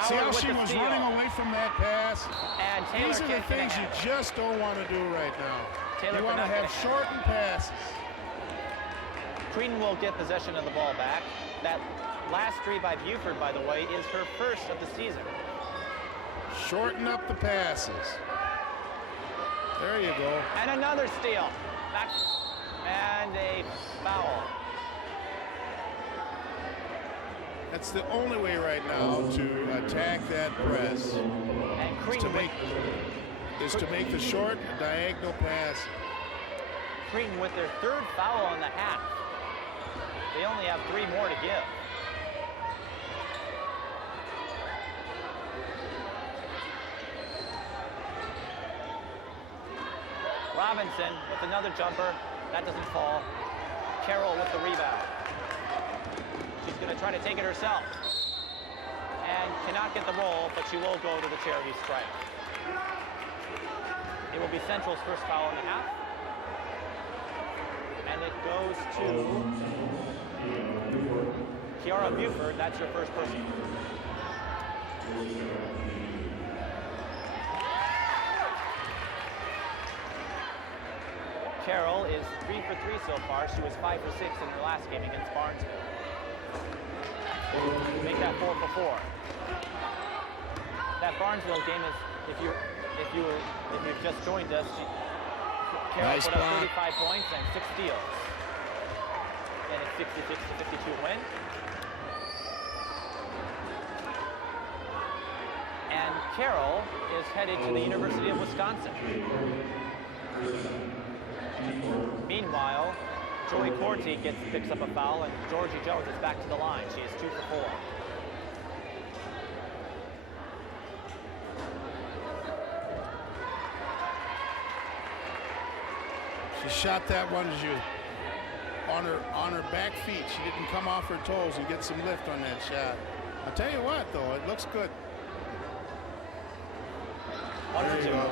See how she was running away from that pass? And Taylor These are the things you just don't want to do right now. Taylor you want to have shortened passes. Cretin will get possession of the ball back. That last 3 by Buford, by the way, is her first of the season. Shorten up the passes. There you go. And another steal. Back. And a foul. That's the only way right now to attack that press. And Cretin is to make the short diagonal pass. Cretin with their 3rd foul on the half. They only have 3 more to give. Robinson with another jumper. That doesn't fall. Karel with the rebound. She's going to try to take it herself. And cannot get the roll, but she will go to the charity stripe. It will be Central's first foul in the half. And it goes to Kiara Buford. That's your first person. Karel is 3 for 3 so far. She was 5 for 6 in the last game against Barnesville. Make that 4 for 4. That Barnesville game is, if you've just joined us, Karel put up 35 points and 6 steals. And it's 66 to 52 win. And Karel is headed to the University of Wisconsin. Meanwhile, Joey Corti picks up a foul, and Georgie Jones is back to the line. She is 2 for 4. She shot that one on her back feet. She didn't come off her toes and get some lift on that shot. I'll tell you what, though, it looks good. There you go.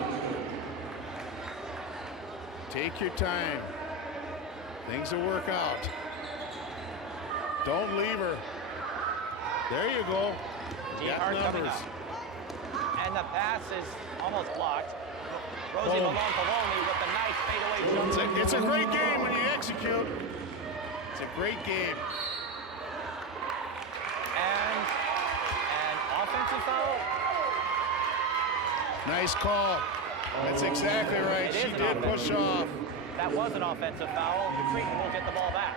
Take your time. Things will work out. Don't leave her. There you go. Deanhart coming up. And the pass is almost blocked. Rosie Malone-Pavoni with the nice fadeaway jump. It's a great game when you execute. It's a great game. offensive foul? Nice call. That's exactly right. It She is an did push off. That was an offensive foul. The Cretin will get the ball back.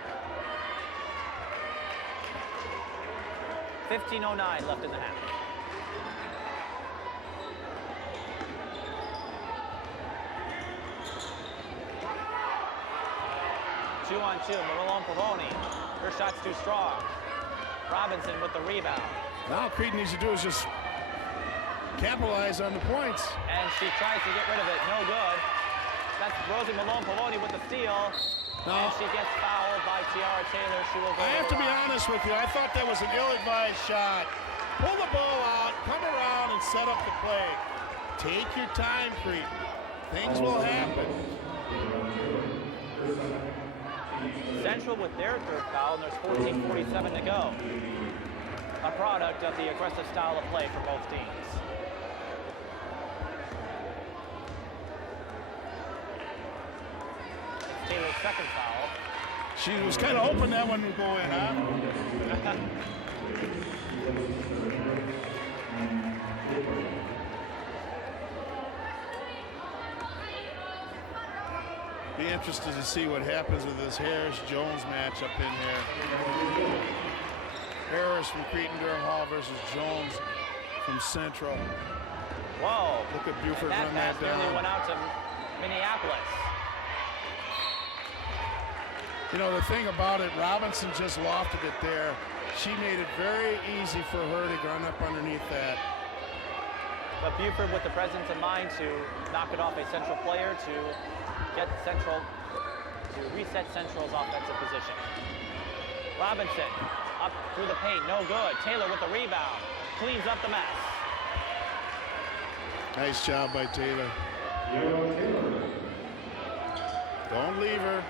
15:09 left in the half. Two on two, Malone Pavoni. Her shot's too strong. Robinson with the rebound. Now Cretin needs to do is just capitalize on the points. And she tries to get rid of it, no good. That's Rosie Malone Pavoni with the steal. No. And she gets fouled by Kiara Taylor. She will go I have to be line. honest with you. I thought that was an ill-advised shot. Pull the ball out, come around, and set up the play. Take your time, Cretin. Things will happen. Central with their third foul, and there's 14:47 to go. A product of the aggressive style of play for both teams. It's Taylor's second foul. She was kind of hoping that one would go in, huh? Be interested to see what happens with this Harris-Jones matchup in here. Harris from Cretin-Derham Hall versus Jones from Central. Whoa. Look at Buford That run pass that nearly down. went out to Minneapolis. You know, the thing about it, Robinson just lofted it there. She made it very easy for her to run up underneath that. But Buford with the presence of mind to knock it off a Central player to get Central, to reset Central's offensive position. Robinson up through the paint, no good. Taylor with the rebound, cleans up the mess. Nice job by Taylor. Don't leave her.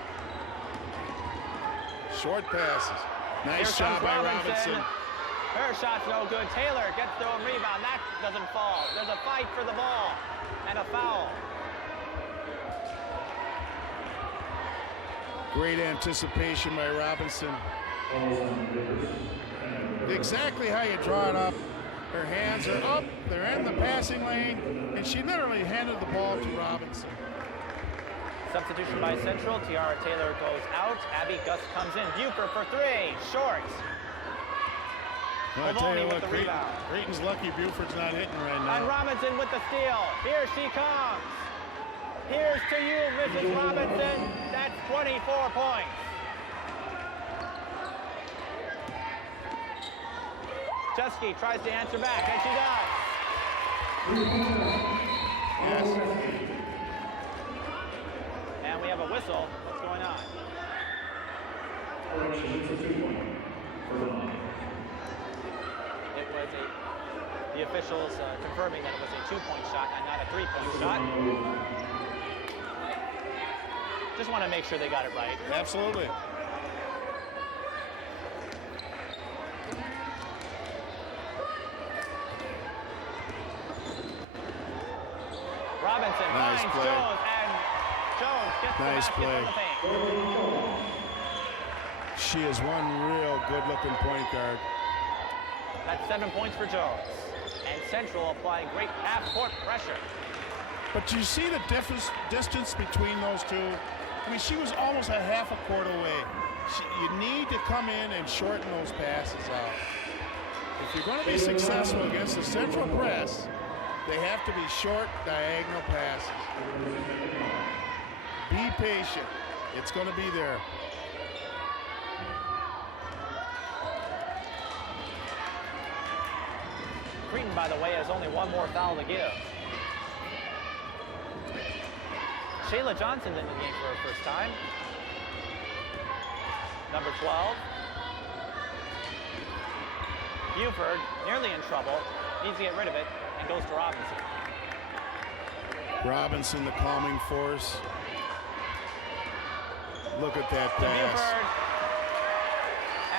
Short passes. Nice Here job comes by Robinson. Her shot's no good. Taylor gets their own rebound. That doesn't fall. There's a fight for the ball and a foul. Great anticipation by Robinson. Exactly how you draw it up. Her hands are up, they're in the passing lane, and she literally handed the ball to Robinson. Substitution by Central. Tiara Taylor goes out. Abby Gus comes in. Buford for three. Short. Well, I tell you Pavoni what, with the rebound. Cretin's lucky Buford's not hitting right now. And Robinson with the steal. Here she comes. Here's to you, Mrs. Robinson. That's 24 points. Geske tries to answer back, and she does. Yes. And we have a whistle. What's going on? It was the officials confirming that it was a 2-point shot and not a 3-point shot. Just want to make sure they got it right. Absolutely. Robinson Nice finds play. Jones, and Jones gets Nice the basket play. from the paint. She is one real good-looking point guard. That's 7 points for Jones. And Central applying great half-court pressure. But you see the distance between those two? I mean, she was almost a half a court away. You need to come in and shorten those passes out. If you're going to be successful against the Central press, they have to be short, diagonal passes. Be patient. It's going to be there. Cretin, by the way, has only one more foul to give. Shayla Johnson in the game for her first time. Number 12. Buford, nearly in trouble, needs to get rid of it, and goes to Robinson. Robinson, the calming force. Look at that To pass. Buford.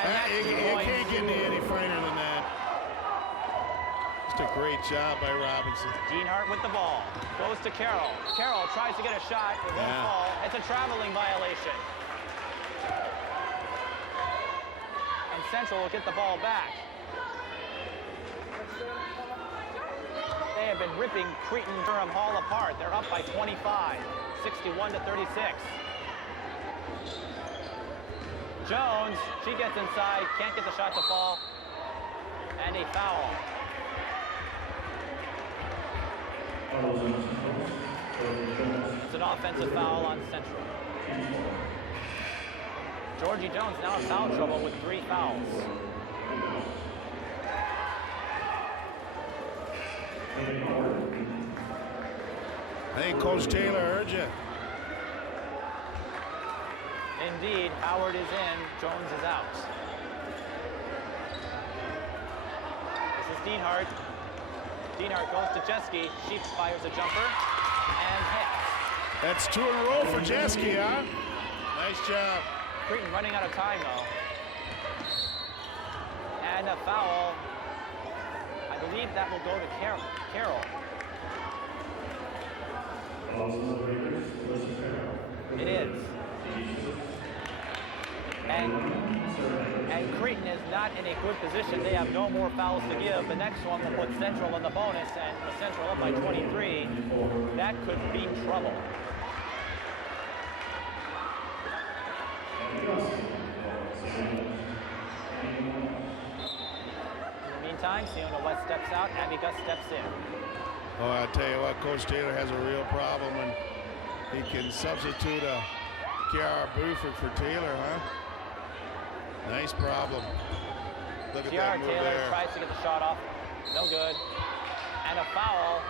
And that's 2 It points. can't get any finer than that. Just a great job by Robinson. Deanhart with the ball. Goes to Karel. Karel tries to get a shot. It won't Yeah. fall. It's a traveling violation. And Central will get the ball back. have been ripping Cretin-Derham Hall apart. They're up by 25, 61-36. Jones, she gets inside, can't get the shot to fall, and a foul. It's an offensive foul on Central. Georgie Jones now in foul trouble with 3 fouls. I think Coach Taylor heard you. Indeed, Howard is in, Jones is out. This is Dienhart. Dienhart goes to Geske. She fires a jumper and hits. That's 2 in a row for Geske, huh? Nice job. Cretin running out of time, though. And a foul. I believe that will go to Karel. It is. And Cretin is not in a good position. They have no more fouls to give. The next one will put Central in the bonus, and with Central up by 23, that could be trouble. In the meantime, Siona West steps out, Abby Gus steps in. Oh, I'll tell you what, Coach Taylor has a real problem when he can substitute a Kiara Buford for Taylor, huh? Nice problem. Look at that Kiara move Taylor there. tries to get the shot off. No good. And a foul.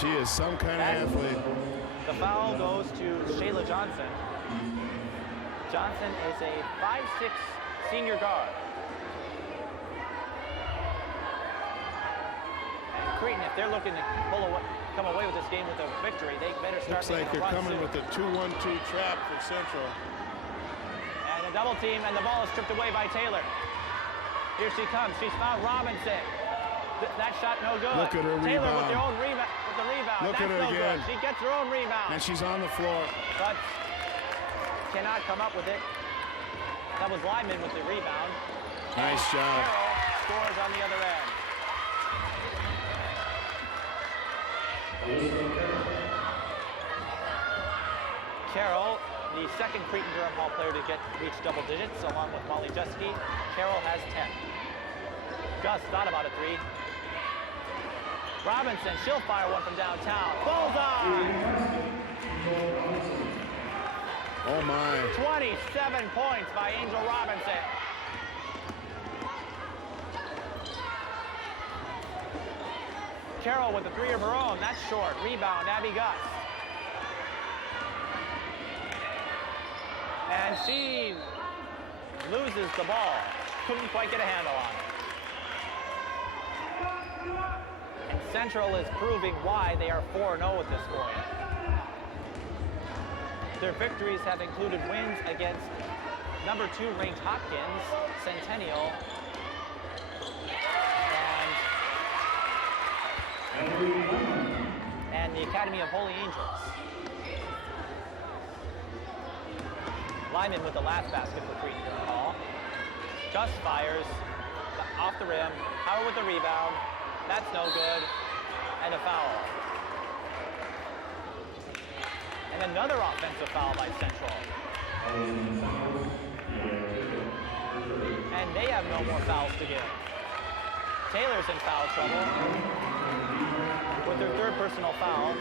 She is some kind of athlete. The foul goes to Shayla Johnson. Johnson is a 5'6" senior guard. And Cretin, if they're looking to come away with this game with a victory, they better start. Looks like they're coming with a 2-1-2 trap for Central. And a double team, and the ball is stripped away by Taylor. Here she comes. She's found Robinson. That shot no good. Look at her Taylor rebound. with the rebound. Look That's at her no again. good. She gets her own rebound. And she's on the floor. But cannot come up with it. That was Lyman with the rebound. Nice job. Karel scores on the other end. Karel, the second Cretin-Derham Hall player to reach double digits, along with Molly Geske. Karel has 10. Gus thought about a 3. Robinson, she'll fire one from downtown. Bullseye! Oh my. 27 points by Angel Robinson. Karel with a 3 of her own. That's short. Rebound, Abby Gus. And she loses the ball. Couldn't quite get a handle on it. And Central is proving why they are 4-0 at this point. Their victories have included wins against number 2 ranked Hopkins, Centennial, and the Academy of Holy Angels. Lyman with the last basket for Cretin-Derham Hall. Gus fires off the rim. Howard with the rebound. That's no good. And a foul. And another offensive foul by Central. And they have no more fouls to give. Taylor's in foul trouble with their 3rd personal foul.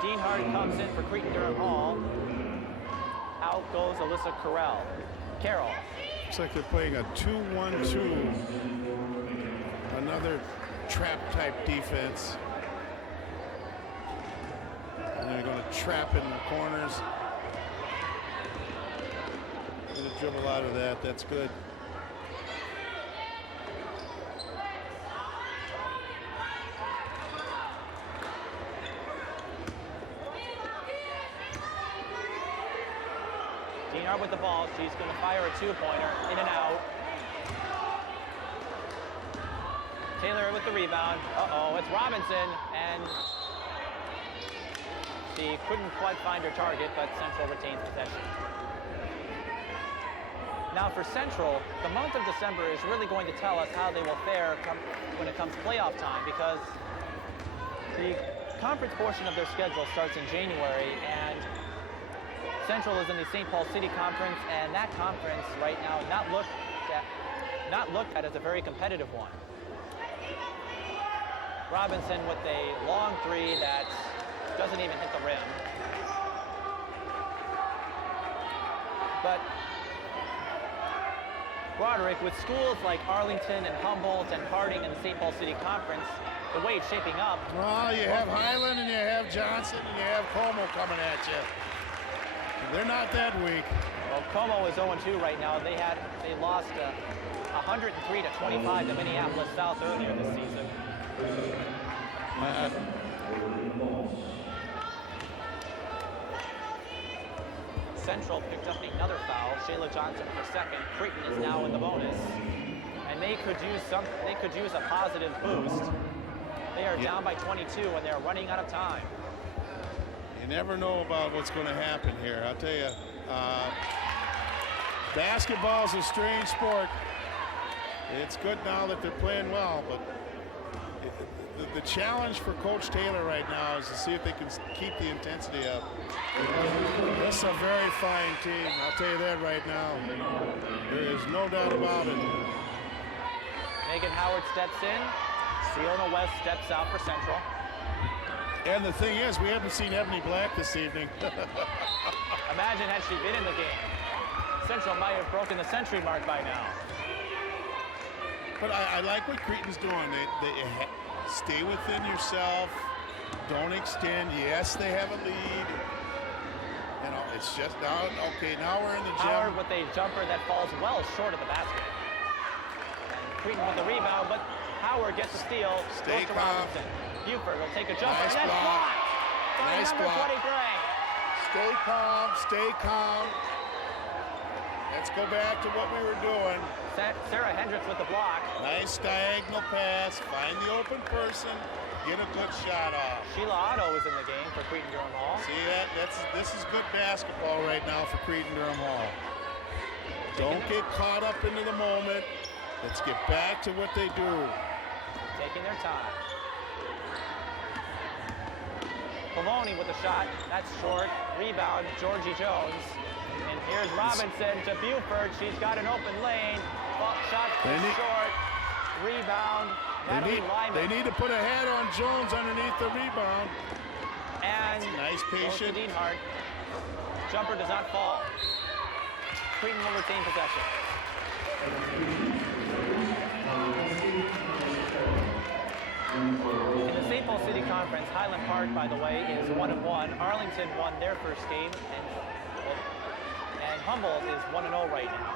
Dienhart comes in for Cretin-Derham Hall. Out goes Alyssa Karel. Looks like they're playing a 2-1-2. Another trap-type defense. And they're going to trap in the corners. Going to dribble out of that. That's good. Dienhart with the ball. She's going to fire a 2-pointer. In and out. Taylor with the rebound. Uh-oh, it's Robinson. And she couldn't quite find her target, but Central retains possession. Now for Central, the month of December is really going to tell us how they will fare when it comes playoff time, because the conference portion of their schedule starts in January, and Central is in the St. Paul City Conference, and that conference right now not looked at as a very competitive one. Robinson with a long three that doesn't even hit the rim. But Broderick, with schools like Arlington and Humboldt and Harding and the St. Paul City Conference, the way it's shaping up. Well, you have Highland and you have Johnson and you have Como coming at you. They're not that weak. Well, Como is 0-2 right now. They lost 103-25 to Minneapolis South earlier this season. Central picked up another foul. Shayla Johnson for second. Cretin is now in the bonus, and they could use a positive boost. They are down by 22, and they're running out of time. You never know about what's going to happen here. I'll tell you, basketball's a strange sport. It's good now that they're playing well, but the challenge for Coach Taylor right now is to see if they can keep the intensity up. This is a very fine team. I'll tell you that right now. There is no doubt about it. Megan Howard steps in. Siona West steps out for Central. And the thing is, we haven't seen Ebony Black this evening. Imagine had she been in the game. Central might have broken the century mark by now. But I like what Cretin's doing. They stay within yourself. Don't extend. Yes, they have a lead. You know, it's just now, okay, now we're in the gym. Howard with a jumper that falls well short of the basket. And Cretin with the rebound, but Howard gets the steal. Stay calm. Robinson. Buford will take a jumper. Nice and that's block. blocked by Nice number block. 23. Stay calm, stay calm. Let's go back to what we were doing. Sarah Hendricks with the block. Nice diagonal pass, find the open person, get a good shot off. Sheila Otto is in the game for Cretin-Derham Hall. See that? This is good basketball right now for Cretin-Derham Hall. Don't get caught up into the moment. Let's get back to what they do. Taking their time. Pavoni with a shot. That's short. Rebound, Georgie Jones. And here's Robinson to Buford. She's got an open lane. Shot short. Rebound. They need to put a hat on Jones underneath the rebound. And nice patient. Dienhart. Jumper does not fall. Cretin will retain possession. In the St. Paul City Conference, Highland Park, by the way, is 1-1. Arlington won their first game, and Humboldt is 1-0 right now.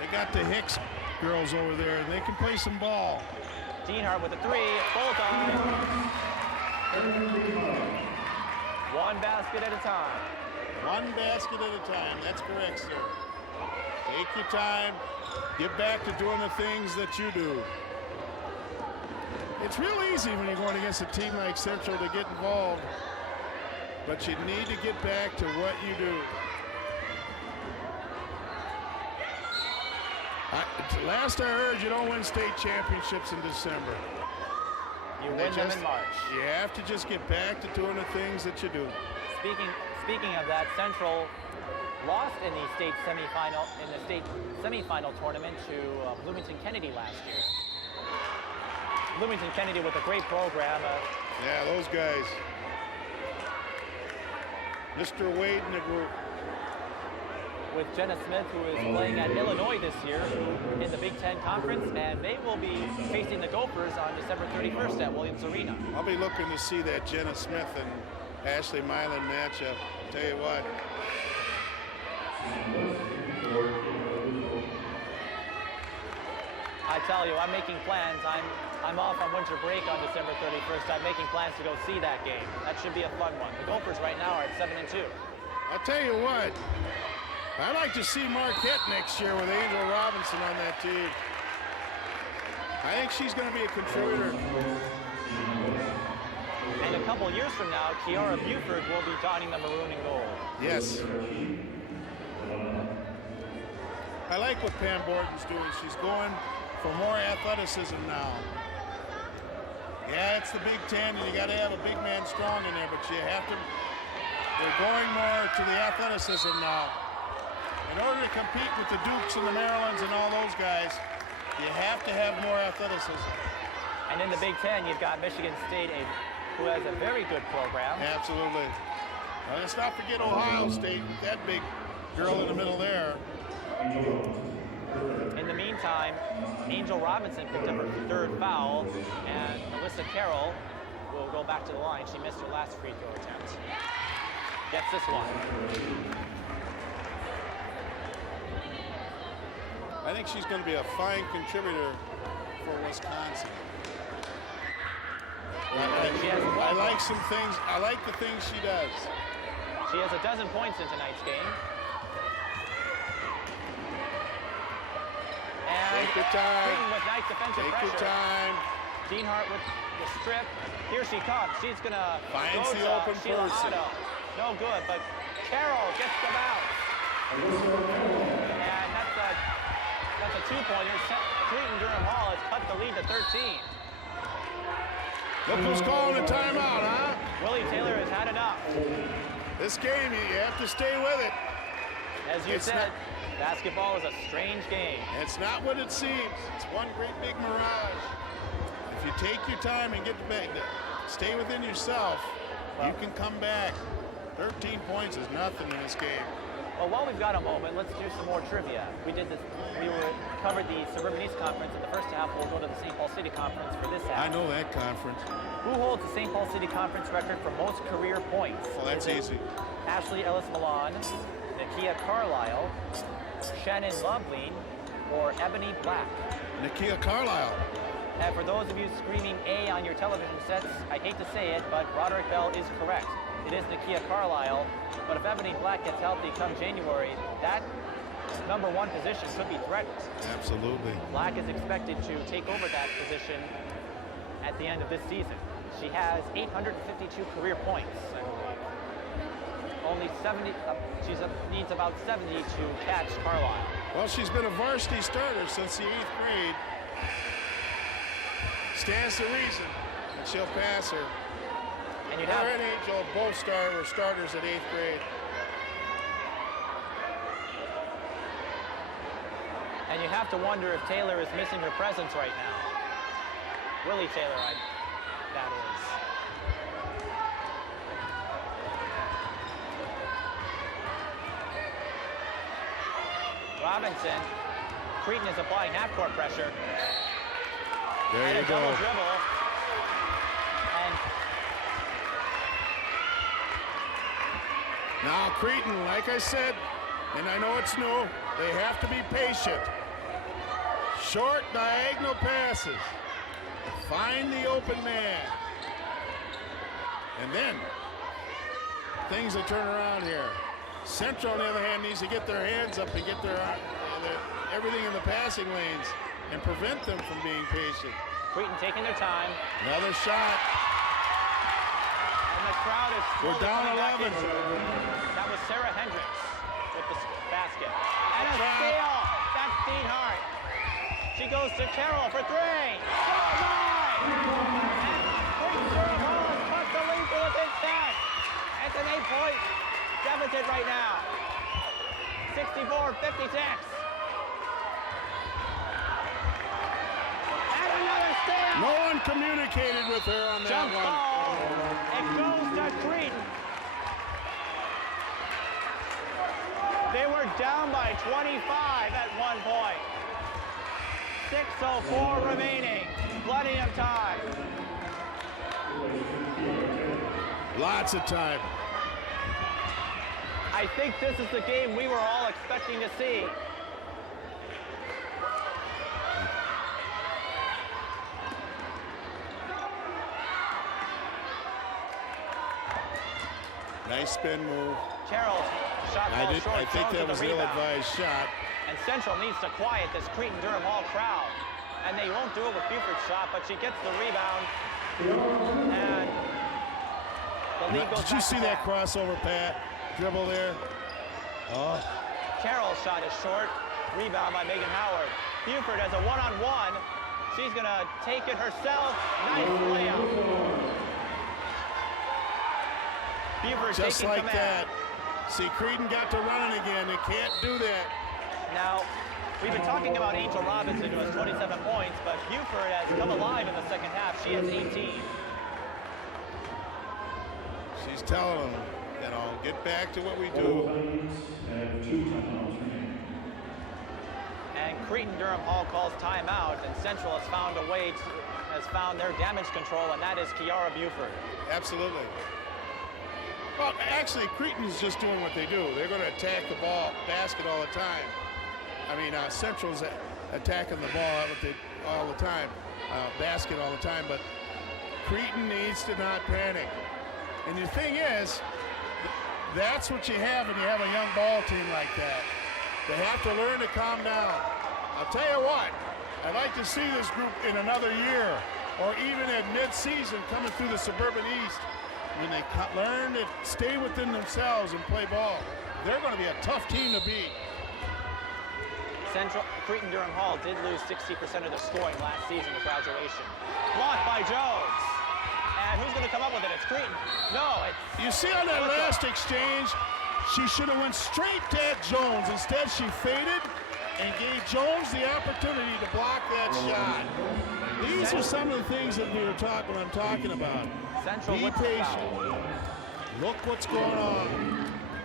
They got the Hicks girls over there, and they can play some ball. Dienhart with a three, full time. One basket at a time. One basket at a time, that's correct, sir. Take your time, get back to doing the things that you do. It's real easy when you're going against a team like Central to get involved, but you need to get back to what you do. Last I heard, you don't win state championships in December. You win them in March. You have to just get back to doing the things that you do. Speaking of that, Central lost in the state semifinal tournament to Bloomington Kennedy last year. Bloomington Kennedy with a great program. Yeah, those guys. Mr. Wade and the group. With Jenna Smith, who is playing at Illinois this year in the Big Ten Conference, and they will be facing the Gophers on December 31st at Williams Arena. I'll be looking to see that Jenna Smith and Ashley Milan matchup. Tell you what. I tell you, I'm making plans. I'm off on winter break on December 31st. I'm making plans to go see that game. That should be a fun one. The Gophers right now are at 7-2. I'll tell you what. I'd like to see Marquette next year with Angel Robinson on that team. I think she's going to be a contributor. And a couple years from now, Kiara Buford will be donning the maroon and gold. Yes. I like what Pam Borden's doing. She's going for more athleticism now. Yeah, it's the Big Ten, and you got to have a big man strong in there, but you have to. They're going more to the athleticism now. In order to compete with the Dukes and the Marylands and all those guys, you have to have more athleticism. And in the Big Ten, you've got Michigan State, who has a very good program. Absolutely. Now, let's not forget Ohio State with that big girl in the middle there. In the meantime, Angel Robinson picked up her third foul, and Alyssa Karel will go back to the line. She missed her last free throw attempt. Gets this one. I think she's going to be a fine contributor for Wisconsin. I like some things. I like the things she does. She has 12 points in tonight's game. And Take your time. Cretin with nice defensive Take pressure. your time. Deanhart with the strip. Here she comes. She's going to Finds the open person. No good, but Karel gets the bounce. And that's a two-pointer. Cretin-Derham Hall has cut the lead to 13. Look who's calling a timeout, huh? Willie Taylor has had enough. This game, you have to stay with it. As you said, basketball is a strange game. It's not what it seems. It's one great big mirage. If you take your time and get back, stay within yourself, you can come back. 13 points is nothing in this game. Well, while we've got a moment, let's do some more trivia. We covered the Suburban East Conference in the first half. We'll go to the St. Paul City Conference for this half. I know that conference. Who holds the St. Paul City Conference record for most career points? Well, that's easy. Ashley Ellis Milan, Nakia Carlisle, Shannon Loveleen, or Ebony Black? Nakia Carlisle. And for those of you screaming A on your television sets, I hate to say it, but Broderick Bell is correct. It is Nakia Carlisle, but if Ebony Black gets healthy come January, that #1 position could be threatened. Absolutely. Black is expected to take over that position at the end of this season. She has 852 career points, I believe. Only 70, needs about 70 to catch Carlisle. Well, she's been a varsity starter since the 8th grade. Stands to reason that she'll pass her. And you'd Her have and Angel both were starters at 8th grade. And you have to wonder if Taylor is missing her presence right now. Willie Taylor, that is. Robinson. Cretin is applying half-court pressure. There And you a go. double dribble. And Now, Cretin, like I said, and I know it's new, they have to be patient. Short diagonal passes. Find the open man. And then, things will turn around here. Central, on the other hand, needs to get their hands up and get their everything in the passing lanes and prevent them from being patient. Cretin taking their time. Another shot. And the crowd is We're slowly down coming back 11. into it. That was Sarah Hendricks with the basket. And a Trap. steal. That's Deanhart. She goes to Karel for three. Oh, my! And Cretin-Derham Hall has cut the lead to within 10. It's an 8-point deficit right now. 64-56. And another steal. No one communicated with her on that Jump one. ball. It goes to Cretin. They were down by 25 at one point. 6:04 remaining. Plenty of time. Lots of time. I think this is the game we were all expecting to see. Nice spin move. Carroll's shot I falls short. think Jones that with was the an rebound. ill-advised shot. And Central needs to quiet this Cretin-Derham Hall crowd. And they won't do it with Buford's shot, but she gets the rebound. And the lead goes Did you back see to that back. crossover dribble there? Oh, Karel's shot is short. Rebound by Megan Howard. Buford has a one-on-one. She's going to take it herself. Nice layup. Buford Just taking like command. that. See, Cretin got to running again. They can't do that. Now, we've been talking about Angel Robinson, who has 27 points, but Buford has come alive in the second half. She has 18. She's telling them, you know, get back to what we do. And Cretin-Derham Hall calls timeout, and Central has found a way has found their damage control, and that is Kiara Buford. Absolutely. Well, actually, Cretin is just doing what they do. They're going to attack the basket all the time. I mean, Central's attacking the ball all the time, basket all the time, but Cretin needs to not panic. And the thing is, that's what you have when you have a young ball team like that. They have to learn to calm down. I'll tell you what, I'd like to see this group in another year, or even at mid-season coming through the Suburban East, when they learn to stay within themselves and play ball. They're going to be a tough team to beat. Central Cretin-Derham Hall did lose 60% of their scoring last season at graduation. Blocked by Jones. And who's going to come up with it? It's Cretin. No, it's... You see on that last exchange, she should have went straight at Jones. Instead, she faded and gave Jones the opportunity to block that shot. These are some of the things that I'm talking about. Central Be patient. Look what's going on.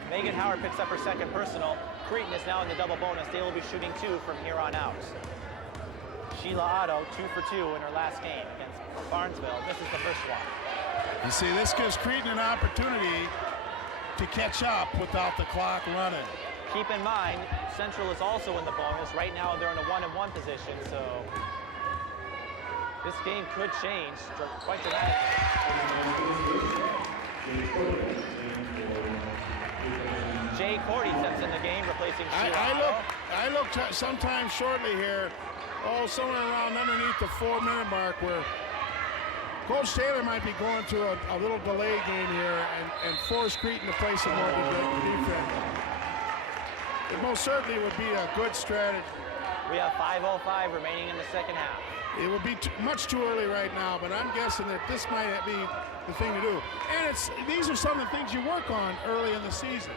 Megan Howard picks up her second personal. Cretin is now in the double bonus. They will be shooting 2 from here on out. Sheila Otto, 2 for 2 in her last game against Barnesville. This is the first one. You see, this gives Cretin an opportunity to catch up without the clock running. Keep in mind, Central is also in the bonus. Right now, they're in a 1-and-1 position, so this game could change quite dramatically. Jay Cordy steps in the game, replacing Sheila. I looked sometime shortly here, somewhere around underneath the 4-minute mark, where Coach Taylor might be going to a little delay game here and force Cretin to play some more defense. It most certainly would be a good strategy. We have 5:05 remaining in the second half. It would be much too early right now, but I'm guessing that this might be the thing to do. And these are some of the things you work on early in the season.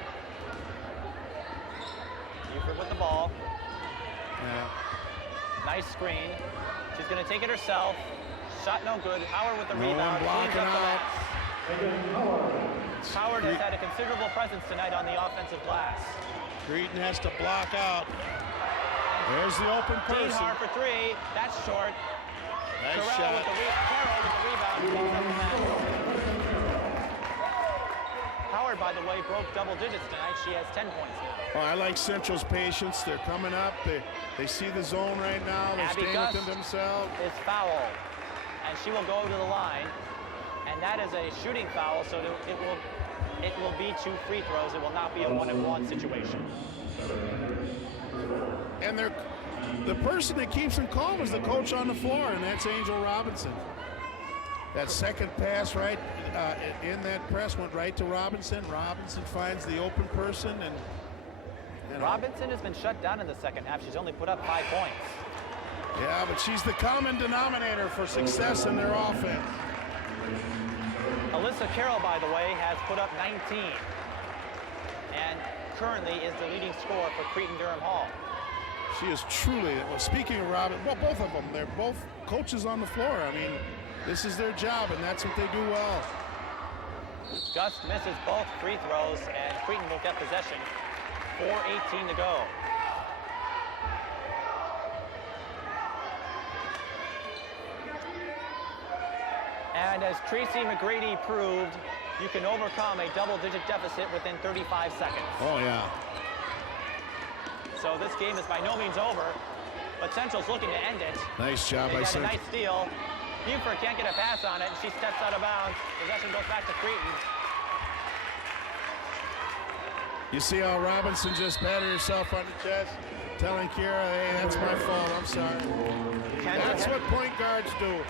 Buford with the ball. Yeah. Nice screen. She's going to take it herself. Shot no good. Howard with the rebound. Blocking out. Howard has had a considerable presence tonight on the offensive glass. Cretin has to block out. There's the open person. Deanhart for 3. That's short. Nice Karel shot. with the rebound. Howard, by the way, broke double digits tonight. She has 10 points now. Well, I like Central's patience. They're coming up. They see the zone right now. They're Abby staying Gus within themselves. is fouled, and she will go to the line, and that is a shooting foul, so it will be 2 free throws. It will not be a 1-and-1 situation. And the person that keeps them calm is the coach on the floor, and that's Angel Robinson. That second pass right in that press went right to Robinson. Robinson finds the open person, and Robinson has been shut down in the second half. She's only put up 5 points. yeah, but she's the common denominator for success in their offense. Alyssa Karel, by the way, has put up 19 and currently is the leading scorer for Cretin-Derham Hall. She is truly, well, speaking of Robin, well, both of them, they're both coaches on the floor. I mean, this is their job, and that's what they do well. Gust misses both free throws, and Cretin will get possession. 4:18 to go. And as Tracy McGrady proved, you can overcome a double-digit deficit within 35 seconds. Oh, yeah. So this game is by no means over, but Central's looking to end it. Nice job by They got a Central. nice steal. Buford can't get a pass on it, and she steps out of bounds. Possession goes back to Cretin. You see how Robinson just patted herself on the chest, telling Kiara, hey, that's my fault, I'm sorry. That's what point guards do.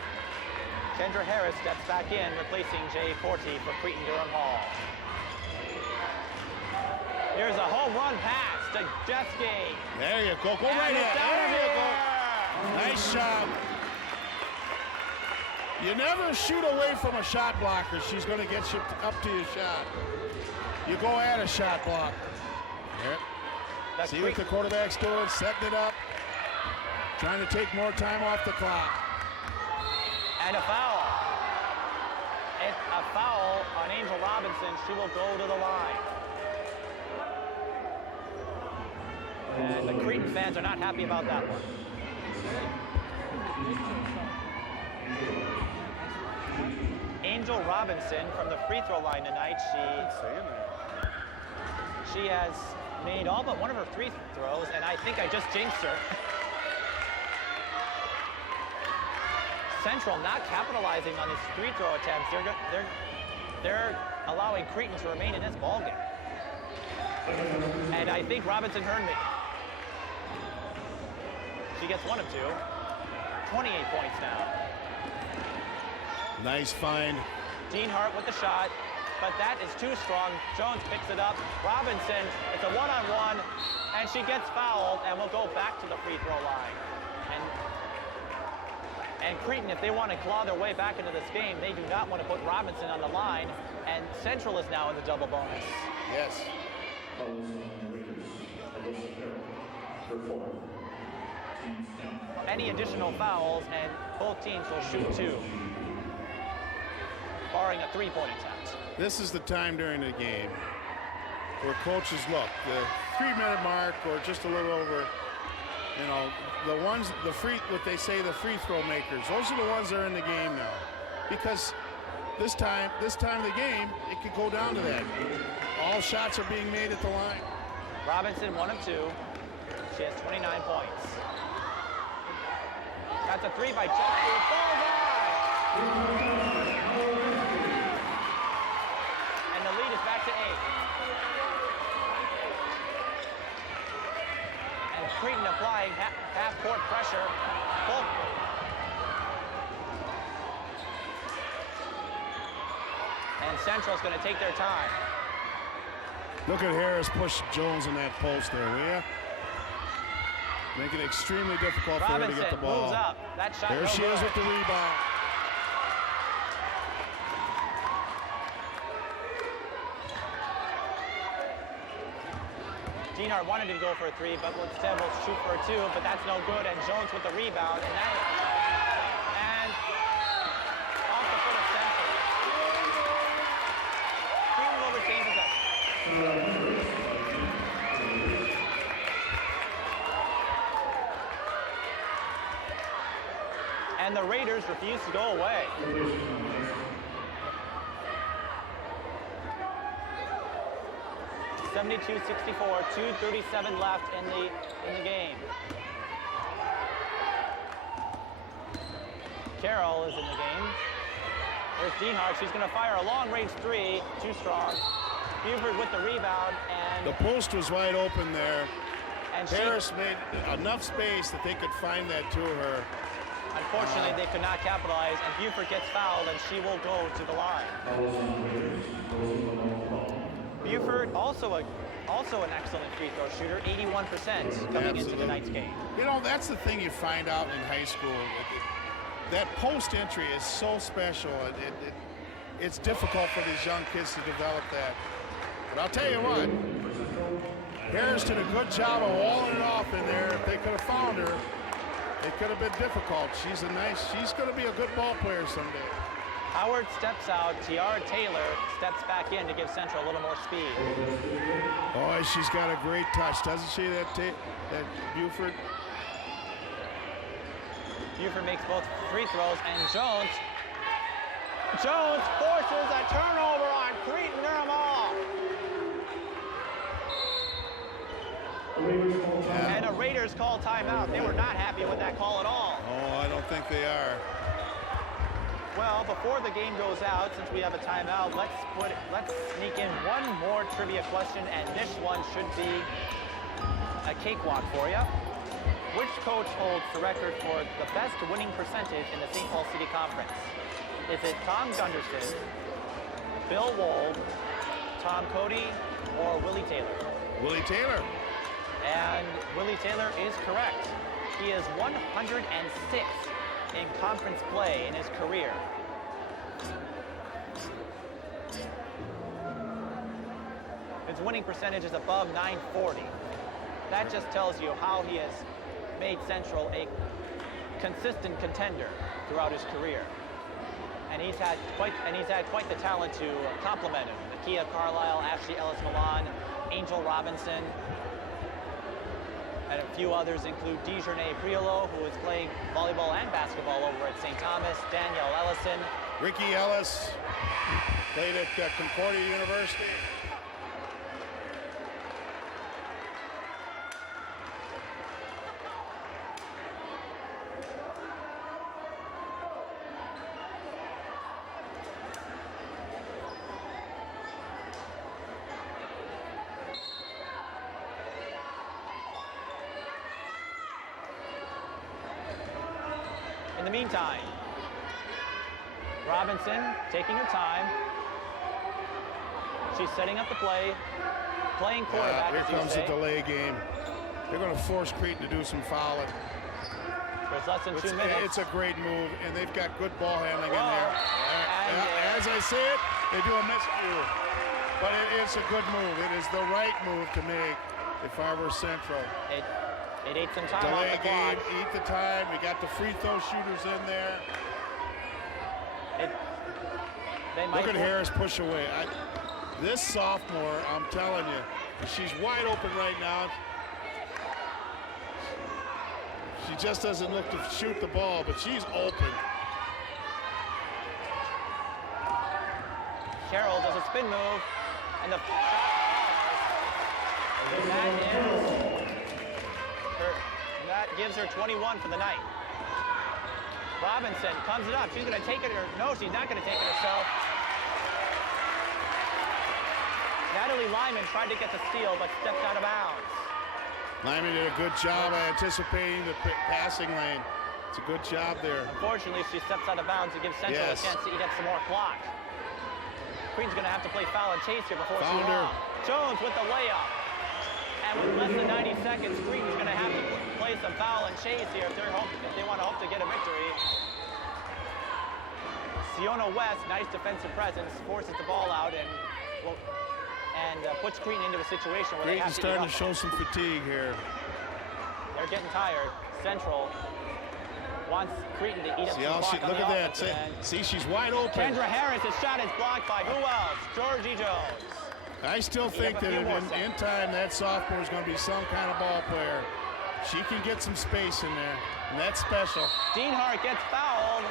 Kendra Harris steps back in, replacing Jay Forte for Cretin-Derham Hall. Here's a home run pass to Geske. There you go. Go And right it's at it. out of There you here. go. Nice job. You never shoot away from a shot blocker. She's going to get you up to your shot. You go at a shot block. Yep. That's See what the quarterback's doing, setting it up, trying to take more time off the clock. And a foul. It's a foul on Angel Robinson. She will go to the line. And the Cretin fans are not happy about that one. Angel Robinson from the free throw line tonight. She has made all but one of her free throws, and I think I just jinxed her. Central not capitalizing on these free throw attempts. They're allowing Cretin to remain in this ballgame. And I think Robinson heard me. She gets one of two. 28 points now. Nice find. Dean Hart with the shot, but that is too strong. Jones picks it up. Robinson, it's a one-on-one, and she gets fouled, and will go back to the free throw line. And Cretin, if they want to claw their way back into this game, they do not want to put Robinson on the line, and Central is now in the double bonus. Yes. Any additional fouls, and both teams will shoot two, barring a three-point attempt. This is the time during the game where coaches look, the 3-minute mark or just a little over, you know, what they say the free throw makers, those are the ones that are in the game now. Because this time of the game, it could go down to that. All shots are being made at the line. Robinson, one of two. She has 29 points. That's a three by Geske. And the lead is back to 8. And Cretin applying half-court pressure. And Central's going to take their time. Look at Harris push Jones in that post there, will ya? Make it extremely difficult for her to get the ball. Moves up. That shot There she is with the rebound. Dienhart wanted to go for a three, but instead will shoot for a two, but that's no good. And Jones with the rebound, and off the foot of Central. Cretin will retain possession. And the Raiders refuse to go away. (72-64), 2:37 left in the game. Karel is in the game. There's Dienhart. She's going to fire a long-range three. Too strong. Buford with the rebound, and the post was wide open there. And Harris made enough space that they could find that to her. Unfortunately, they could not capitalize, and Buford gets fouled, and she will go to the line. Buford, also an excellent free throw shooter, 81% coming into tonight's game. You know, that's the thing you find out in high school. That post entry is so special. It's difficult for these young kids to develop that. But I'll tell you what, Harris did a good job of walling it off in there. If they could have found her, it could have been difficult. She's going to be a good ball player someday. Howard steps out. Kiara Taylor steps back in to give Central a little more speed. Boy, she's got a great touch, doesn't she, that Buford? Buford makes both free throws, and Jones forces a turnover on Cretin-Derham Hall. And the Raiders call timeout. They were not happy with that call at all. Oh, I don't think they are. Well, before the game goes out, since we have a timeout, let's sneak in one more trivia question, and this one should be a cakewalk for you. Which coach holds the record for the best winning percentage in the St. Paul City Conference? Is it Tom Gunderson, Bill Wold, Tom Cody, or Willie Taylor? Willie Taylor. And Willie Taylor is correct. He is 106th in conference play in his career. His winning percentage is above .940. That just tells you how he has made Central a consistent contender throughout his career. And he's had quite the talent to complement him. Nakia Carlisle, Ashley Ellis-Milan, Angel Robinson, and a few others include DeJournay Priolo, who is playing volleyball and basketball over at St. Thomas, Danielle Ellison. Ricky Ellis played at Concordia University. In the meantime, Robinson taking her time. She's setting up the play, playing quarterback. Here comes the delay game. They're going to force Cretin to do some fouling. There's less than 2 minutes. It's a great move, and they've got good ball handling in there. And, as I say it, they do a miscue. But it's a good move. It is the right move to make if I were Central. It ate some time on Delay the clock. game, eat the time. We got the free throw shooters in there. Look at Harris push away. This sophomore, I'm telling you, she's wide open right now. She just doesn't look to shoot the ball, but she's open. Karel does a spin move, and that gives her 21 for the night. Robinson comes it up. She's going to take it, or no, she's not going to take it herself. Natalie Lyman tried to get the steal, but stepped out of bounds. Lyman did a good job of anticipating the passing lane. It's a good job there. Unfortunately, she steps out of bounds and gives Central a chance to eat up some more clock. Cretin's going to have to play foul and chase here before too long. Jones with the layup. And with less than 90 seconds, Cretin's going to have to play some foul and chase here if they want to hope to get a victory. Siona West, nice defensive presence, forces the ball out and puts Cretin into a situation where they have to starting to show some fatigue here. They're getting tired. Central wants Cretin to eat up some clock on look the at that. See, she's wide open. Kendra Harris' shot is blocked by who else? Georgie Jones. I still think that in time that sophomore is going to be some kind of ball player. She can get some space in there, and that's special. Dean Hart gets fouled.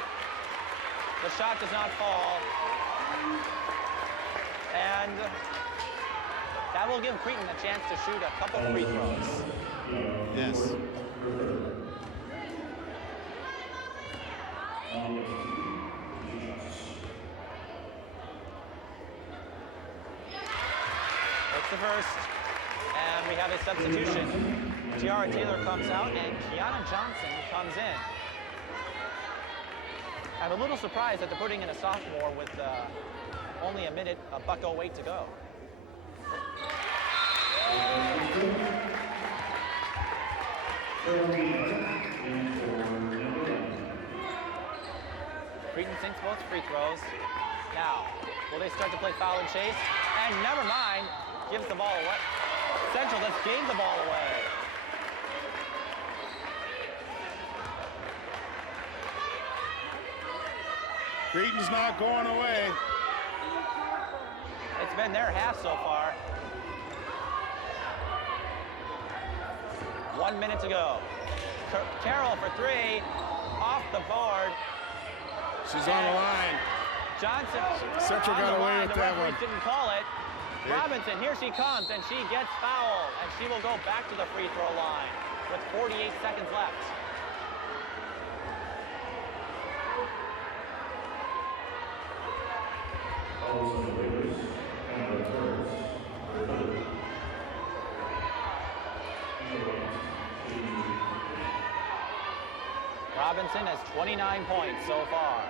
The shot does not fall. And that will give Cretin a chance to shoot a couple free throws. Yes. That's the first. And we have a substitution. Tiara Taylor comes out and Kiana Johnson comes in. I'm a little surprised that they're putting in a sophomore with only a $1:08 to go. Cretin sinks both free throws. Now, will they start to play foul and chase? And never mind, gives the ball away. Central just gave the ball away. Cretin's not going away. It's been their half so far. 1 minute to go. Karel for three, off the board. She's on the line. Johnson. Central got away with that one. Didn't call it. Robinson, here she comes, and she gets fouled, and she will go back to the free throw line with 48 seconds left. Robinson has 29 points so far.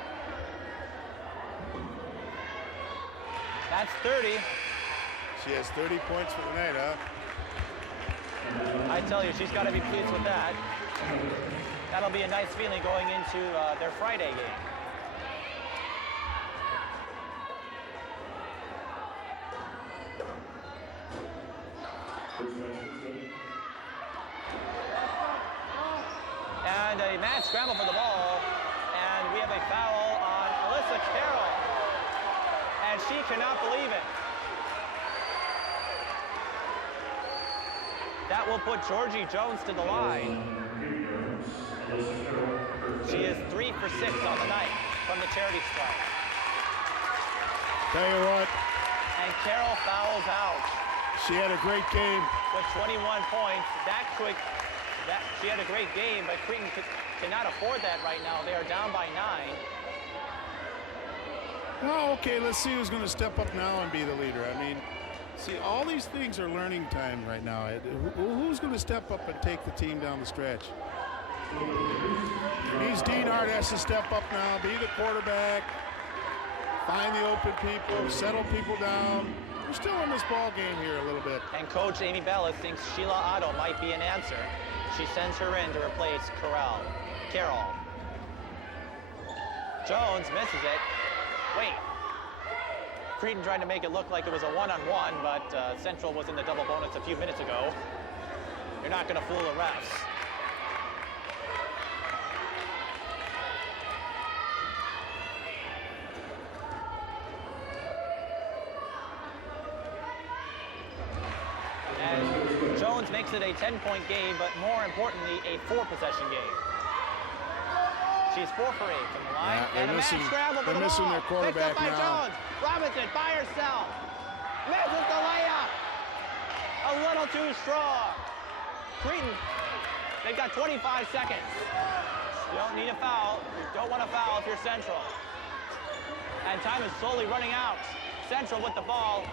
That's 30. She has 30 points for the night, huh? I tell you, she's got to be pleased with that. That'll be a nice feeling going into their Friday game. And a mad scramble for the ball, and we have a foul on Alyssa Karel, and she cannot believe it. That will put Georgie Jones to the line. She is 3 for 6 on the night from the charity stripe. Tell you what. And Karel fouls out. She had a great game. With 21 points. She had a great game, but Cretin cannot afford that right now. They are down by 9. Well, okay, let's see who's going to step up now and be the leader. I mean, see, all these things are learning time right now. Who's going to step up and take the team down the stretch? Means Deanhart has to step up now, be the quarterback, find the open people, settle people down. We're still in this ball game here a little bit. And Coach Amy Bella thinks Sheila Otto might be an answer. She sends her in to replace Karel. Jones misses it. Wait. Cretin tried to make it look like it was a one-on-one, but Central was in the double bonus a few minutes ago. You're not going to fool the refs. And Jones makes it a 10-point game, but more importantly, a 4-possession game. She's 4 for 8 from the line, and a mad scramble for the ball. They're missing their quarterback Picked up by now. Jones. Robinson by herself. Misses the layup. A little too strong. Cretin, they've got 25 seconds. You don't need a foul. You don't want a foul if you're Central. And time is slowly running out. Central with the ball.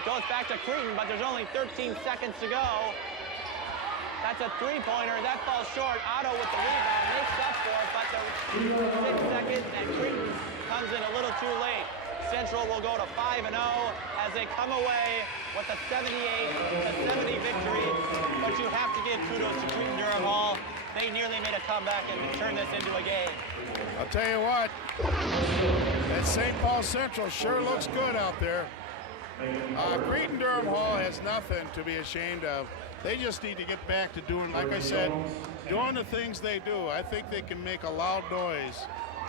It goes back to Cretin, but there's only 13 seconds to go. That's a three-pointer. That falls short. Otto with the rebound makes up for it, but there's 6 seconds, and Cretin comes in a little too late. Central will go to 5-0 as they come away with a 78-70 victory. But you have to give kudos to Cretin-Derham Hall. They nearly made a comeback and turned this into a game. I'll tell you what, that St. Paul Central sure looks good out there. Cretin-Derham Hall has nothing to be ashamed of. They just need to get back to doing, like I said, doing the things they do. I think they can make a loud noise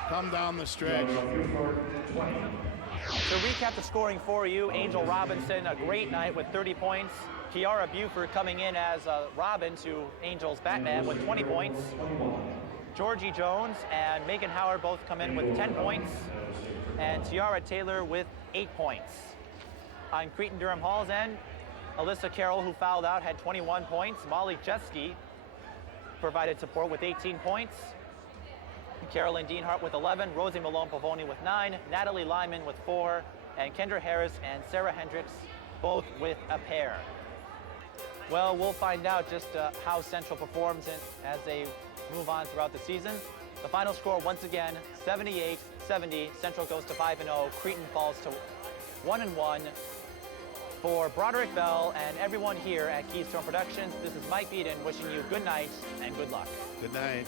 come down the stretch. To recap the scoring for you, Angel Robinson, a great night with 30 points. Kiara Buford coming in as Robin to Angel's Batman with 20 points. Georgie Jones and Megan Howard both come in with 10 points. And Tiara Taylor with 8 points. On Cretin-Derham Hall's end, Alyssa Karel, who fouled out, had 21 points. Molly Geske provided support with 18 points. Carolyn Deanhart with 11, Rosie Malone-Pavoni with 9, Natalie Lyman with 4, and Kendra Harris and Sarah Hendricks both with a pair. Well, we'll find out just how Central performs as they move on throughout the season. The final score, once again, 78-70. Central goes to 5-0. Cretin falls to 1-1. For Broderick Bell and everyone here at Keystone Productions, this is Mike Peden wishing you good night and good luck. Good night.